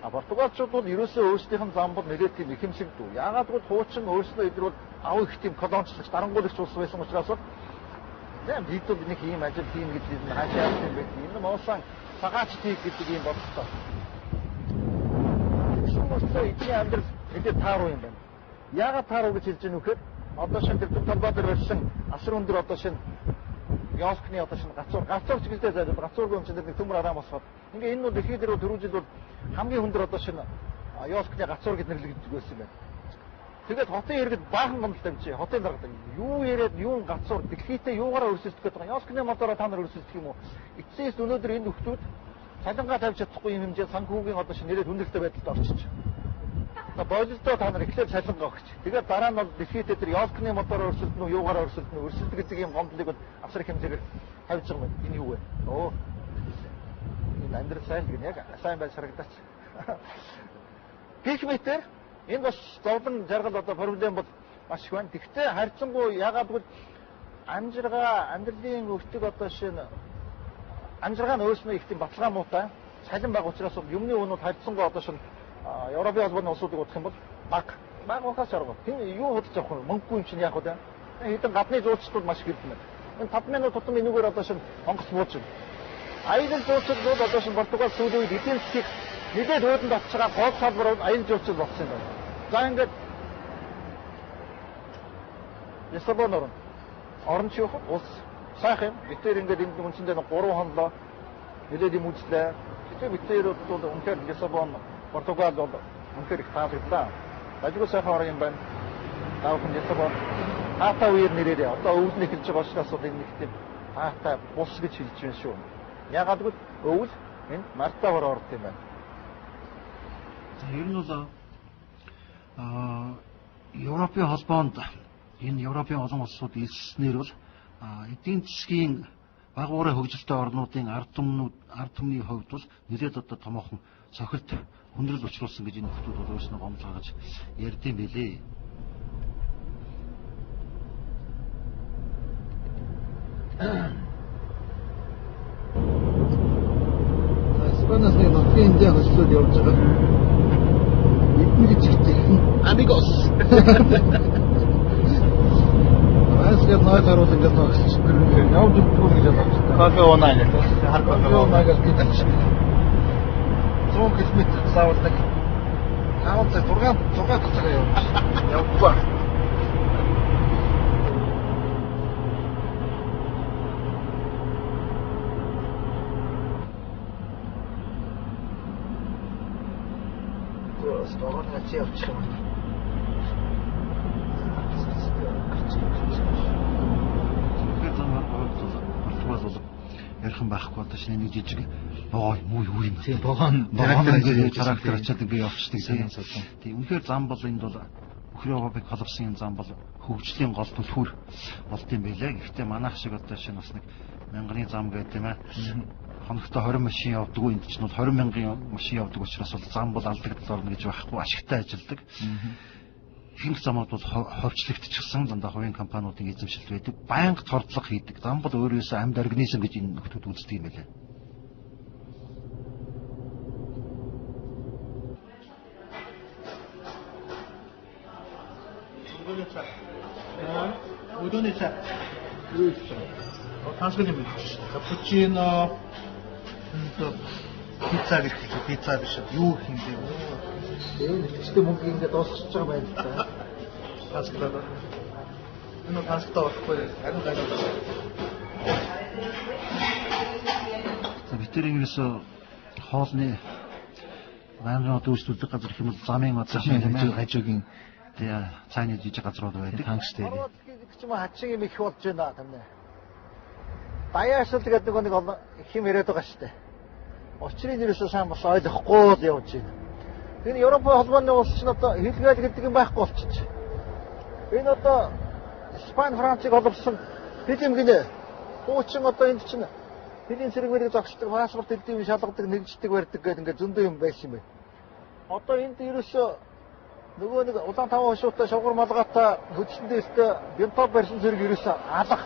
Португалчууд бол ерөөсөө өөрсдийнх нь зам бол нэлээд тийм ихэмсэгдүү. Яагаад гэвэл хуучин өөрснөө эдгээр бол ав их тийм колончлогч, дарангуулагч улс байсан учраас бол бид бол нэг ийм ажил хийн гэж юм хаашаа явах юм бэ? Энэ муусан цагаач хийх гэдэг юм бодлоо. Эсвэл эдний амьдрал нэлээд тааруу юм байна. Яагаад тааруу гэж хэлж байгаа нөхөд одоо шинэ тэр толгой дээр барьсан асар өндөр одоо шинэ Яоскны одоо шинэ гацуур чиглэлтэй зайлшгүй гацуургүй юм чинь нэг төмөр араа босгоод ингээ энэ бол дэлхийд дээр дөрөв жил бол хамгийн өндөр одоо шинэ Яоскны гацуур гэж нэрлэгддэг байсан юм байна. Тэгээд хотын иргэд баахан гомдолтой юм чи хотын дарга юу яриад юу гацуур дэлхийдээ юугаараа өрсөлдөх гэдэг юм. Яоскны мотороо та нар өрсөлдөх юм уу? Эцсээс өнөөдөр энэ нөхдүүд цалингаа тавьж чадахгүй юм хэмжээ санхүүгийн одоо шинэ нэрээд хүндрэлтэй байдалд орчиж. Бойлолтоо та нар эхлээд цалингаа өгч. Тэгээд дараа нь бол дэлхийдээ тэр Яоскны мотороор өрсөлдөн үү, юугаараа өрсөлдөн үү, өрсөлдөг гэдэг юм гомдлыг бол асар их хэмжээгээр тавьж байгаа юм. Энэ юу вэ? Энэ амьдрал сайн гэнэ яг сайн байж харагдаач. Гэх мэтэр энэ бас зовлон жаргал одоо проблем бол маш их байна. Тэгвэл харьцангуй ягаад гэвэл амьдралын өвтөг одоо шинэ амжиргаа нь өөрснөө их тийм баталгаа муутай цалин баг учраас юмны өнөд харьцангуй одоо шинэ Европын холбооны улсуудыг удах юм бол баг ухаас арга. Тийм юу худалдаж авах вэ? Мөнгөгүй юм чинь яг уу та. Хэдэн гадны зуучдууд маш их ирдэг. Энэ 5 минут тутам энүүгээр одоо шинэ хонгоц бууж байна. Аюул зуучдууд одоо шинэ Португал сүүлийн үед эдийн засгийг нэлээд хөөдөнд очиж байгаа гол салбар бол аюул зуучд болсон юм байна. За ингээд Лиссабон орон чи явах улс сайхан юм. Битээр ингээд энд үнсэндээ 3 хонлоо нэлээд юм үзлээ. Битээр бол үнэхээр Лиссабон Португал бол үнэхээр их таалагдлаа. Ажгүй сайхан орон юм байна. Даавхан Лиссабон хаатай үеэр нэрээрээ одоо өвөл эхэлж байгаа учраас бол энэ нэг тийм хаатай бус гэж хэлж байна шүү. Ягаад гэвэл өвөл энэ мартавар орд юм байна. За ер нь бол Европын холбоонд энэ Европын олон улсууд элснээр бол эдийн засгийн бага уурын хөгжилтэй орнуудын ард түмний хувьд бол нэлээд одоо томоохон цохилт хүндрэл учруулсан гэж энэ хүмүүс бол өөрснөө гомдлоо гэж ярьдсан байлээ. Испаниас нэг нутгийн хэмжээ хөслөд явж байгаа. Эдэн гэж хэлдэг. Amigos. Айсгэр ноёл харуул ингээд багсч гэрээ. Явж өгдөг гэж бодож байна. Кофе унаа гэж. Хар кофе унаа гэж гэдэг чинь. 100 км заавалдаг. 5 цаг 6 цаг явах. Стороны явчих юм. Ярхан байхгүй одоо шинэ нэг жижиг богоо юу юм. Тийм богоон характер очиад ингээ явчихдаг тийм. Үнэхээр зам бол энд бол Европыг холбосон зам бол хөгжлийн гол түлхүүр болт юм байлаа. Гэхдээ манайх шиг одоо шинэ бас нэг мянганы зам гэдэг юм аа. Хоногтой 20 машин явдаг уу, энд чинь бол 20 мянган машин явдаг учраас бол зам бол алдагдал орно гэж байхгүй ашигтай ажилдаг. ихэнх замууд бол ховчлогдчихсан дандаа хувийн компаниудын эзэмшилт байдаг. Байнга тордлого хийдэг. Зам бол өөрөөсөө амьд организм гэж энэ нөхдүүд үздэг юм байлаа. Өдөөний цай. Юу вэ? Тансганы юм. Капучино, пицца гэх юм. Пицца биш. Юу юм бэ? Энэ ихтэй мөнгө ингээд дуусчихж байгаа байна л да. Тансглаа. Энэ тансгтаа болохгүй. Харин гайгүй. За бид тэр ерөөсөө хоолны ванрын дүүслүүлдэг газар их юм бол замын хажуугийн тэгээ цааны жижиг газрууд байдаг. тангштэй. Гэдэг ч юм хачин юм их болж байна тамна. Даяашл гэдэг нэг их юм яриад байгаа шүү дээ. Учрыг ерөөсөө сайн бас ойлгохгүй л явж байна. Энэ Европын холбооны улс чинь одоо хэлгээл гэдэг юм байхгүй болчих. Энэ одоо Испани, Францыг олбсон фильм гинэ. Хуучин одоо энд чинь фильм цэрэгмэрийг зогсдог, паспорт эдийн шалгадаг, нэгждэг барьдаг гэдэг ингээд зөндөө юм байсан юм байна. Одоо энд ерөөсөө нөгөө нэг улаан таван хошуутай шугар малгайтай хөдөлсөн дээртэй бинтоп барьсан зэрэг ерөөсөө алах.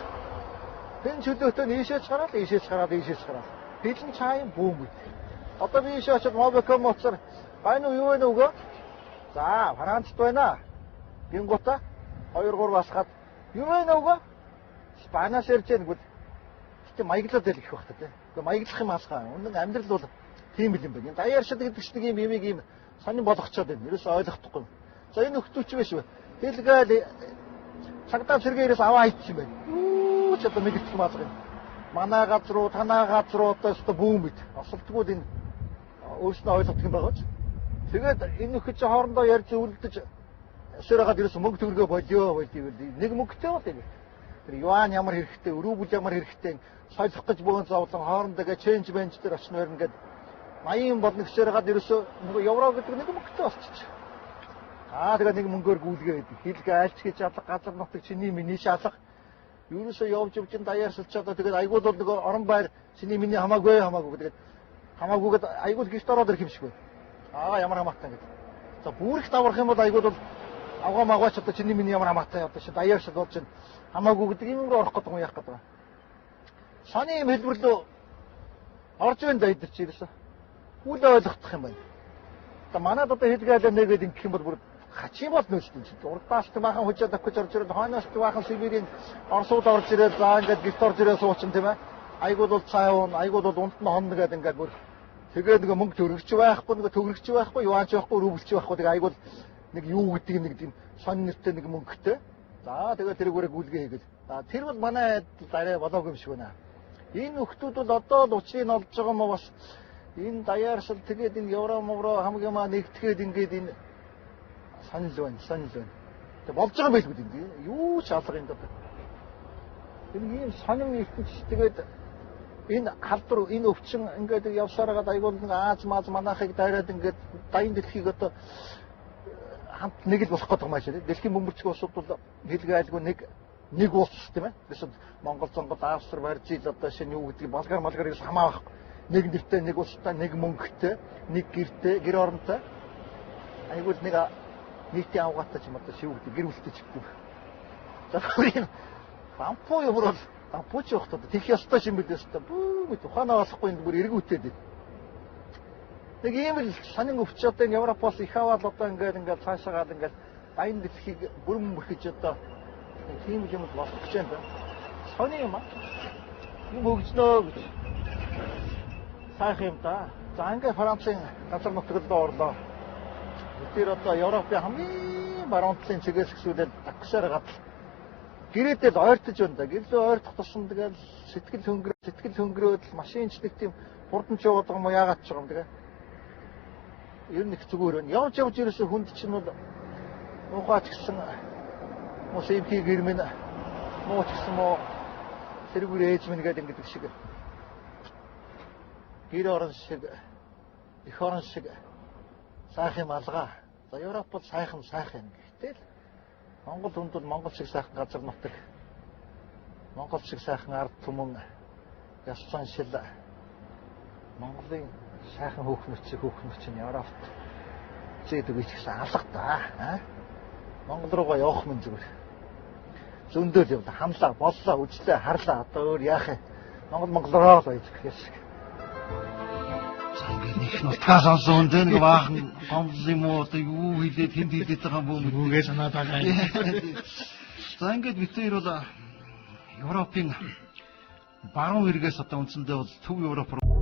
Хэн чөлөөтэй ийшээч гараад. Хэлэн чаайн бүүмэд. Одоо би ийшээ очиж Мобиком моцор байна уу юу вэ нүгөө? За, Францд байна. Гингута 2 3 басгаад юу вэ нүгөө? Спаниас ирж яаггүй. Гэтэ маяглаад байл гэх багтаа тий. Гэхдээ маяглах юм алхаа. Үнэн амьдрал бол тийм л юм байна. Даяаршил гэдэг чинь нэг юм сонин болгочоод байна. Ерөөсөө ойлгохдохгүй. За энэ нөхдүүч биш үү? Хэлгээл цагдаа цэргээрээс аваа хийчих юм байна. Юу ч одоо мэдчих юм алга юм. Манай газар руу, танаа газар руу одоо бүүмэд. Осолтгууд энэ өөрснөө ойлгох юм байгаа ч. Тэгээд энэ нөхөд чи хоорондоо ярьж үлдэж өсөрөөгд ерөөсөө мөнгө төгрөгөө болио. Нэг мөнгөтэй бол юм. Тэр юан ямар хэрэгтэй, рубль ямар хэрэгтэй солих гэж бөөн зовлон хоорондоо ченж бенч дээр очно өрнө гэдэг 80 бол нэг өсөрөөгд ерөөсөө нөгөө евро гэдэг нэг мөнгөтэй болчих. Тэгээд нэг мөнгөөр гүйлгээ гэдэг. Хилгээ айлч гэж алга, газар нутаг чиний миний шалга. Ерөөсөө явж даяарсалч одоо тэгээд айгуул бол нөгөө орон байр чиний миний хамаагүй тэгээд хамаагүйгээд айгуул гэрт ороод ирэх юм шиг байна. Ямар хамаатай гэдэг. За бүрх даврах юм бол айгуул бол авгаа магаач одоо чиний миний ямар хамаатай одоо чи даяарсал болж байна. Хамаагүй гэдэг юм руу орох гэдэг юм яах гэдэг. Сони юм хэлбэрлөө орж байна да эдэр чи ерөөсөө. Үл ойлгох юм байна. Одоо манад одоо хэлгээл нэгэд ингэх юм бол бүр хачин бол нөлтөн чи. Урдаас ч бахан хүчээд авчих орж ирээд хойноос ч бахан Сибирийн Оросууд орж ирээд за ингээд гэрт орж ирээд суучин тийм ээ. Айгуул бол цаавн, айгуул бол унтанд нь хонно гэдэг ингээд бүр тэгээд нэг мөнгө төгрөгч байхгүй, нэг төгрөгч байхгүй, юанч байхгүй, рубльч байхгүй. Тэгээд айгуул нэг юу гэдэг нэг тийм сонин нэртэй нэг мөнгөтэй. За тэгээд тэрүүгээр гүйлгээ хийгээд. Тэр бол манай дараа болоогүй юм шиг байна. Энэ нөхдүүд бол одоо л учрыг олж байгаа юм бас энэ даяаршил тэгээд энэ евро хамгийн маа нэгтгэхэд ингээд энэ санал байна. Тэг болж байгаа байлгүй дээ. Юу ч алга юм даа. Энэ ийм сонин ертөнц тэгээд энэ халдвар энэ өвчин ингээд явсараад айгуул нэг Аз манайхыг дайраад ингээд дайны дэлхийг одоо хамт нэг л болох гэдэг юм аа шүү дээ. Дэлхийн бөмбөрчг улсууд бол хэлгээ айлгүй нэг улс тийм ээ. Тэсэд Монгол, Австри, Бразил одоо шинэ юу гэдгийг Болгар гэж хамаа байхгүй. Нэг нэртэй, нэг улстай, нэг мөнгөтэй, нэг гэртэй, гэр оронтой. Айгуул нэг нийтийн авгаатай ч юм одоо шив гэдэг гэр бүлтэй ч гэдэг. За бүрийн дампуу юм бол дампууч явахтаа тех ёстой юм бидээс та бүү тухайнаа болохгүй энэ бүр эргүүтээд байна. Нэг ийм л сонин өвч одоо энэ Европоос их аваад одоо ингээд цаашаагаад ингээд дайны дэлхийг бүрэн бүрхэж одоо тийм юм болох гэж байна. Сони юм аа. Юм хөгжнөө гэж. Сайхан юм да. За ингээд Францын газар нутагт орлоо. Тэр одоо Европын хамгийн баруунтлын цэгээс гисүүлээд таксаар гадал гэрээдээ ойртож байна да. Гэрлөө ойртох тусам тэгэл сэтгэл хөнгөрөөд машинч нэг тийм хурдан ч яваад байгаа юм уу яагаад ч байгаа юм тэгээ. Ер нь их зүгээр байна. Явж ерөөсөө хүнд чинь бол муухайч гисэн мос имхий гэрмэн мууч гисэн мó тэрүүгээр ээж мэн гэдэг ингэдэг шиг. Гэр орон шиг их орон шиг сайхан алгаа. За Европ бол сайхан юм. Гэтэл Монгол хүнд бол Монгол шиг сайхан газар нутаг. Монгол шиг сайхан ард түмэн яс заншил Монголын сайхан хөөхнөч нь Европт зээдэг их гэсэн алга да. Монгол руугаа явах мэн зүгээр. Зөндөөл явда хамлаа, боллоо, үжлээ, харлаа. Одоо өөр яах вэ? Монгол руу л байж гэх шиг. За ингээд нэг нутгаа сонсон дээ нэг баахан гомдол юм уу одоо юу хийлээд тэнд хийлээд байгаа юм бүү Үгээ санаад байгаа юм. За ингээд бид хоёр бол Европын баруун эргээс одоо үндсэндээ бол Төв Европ руу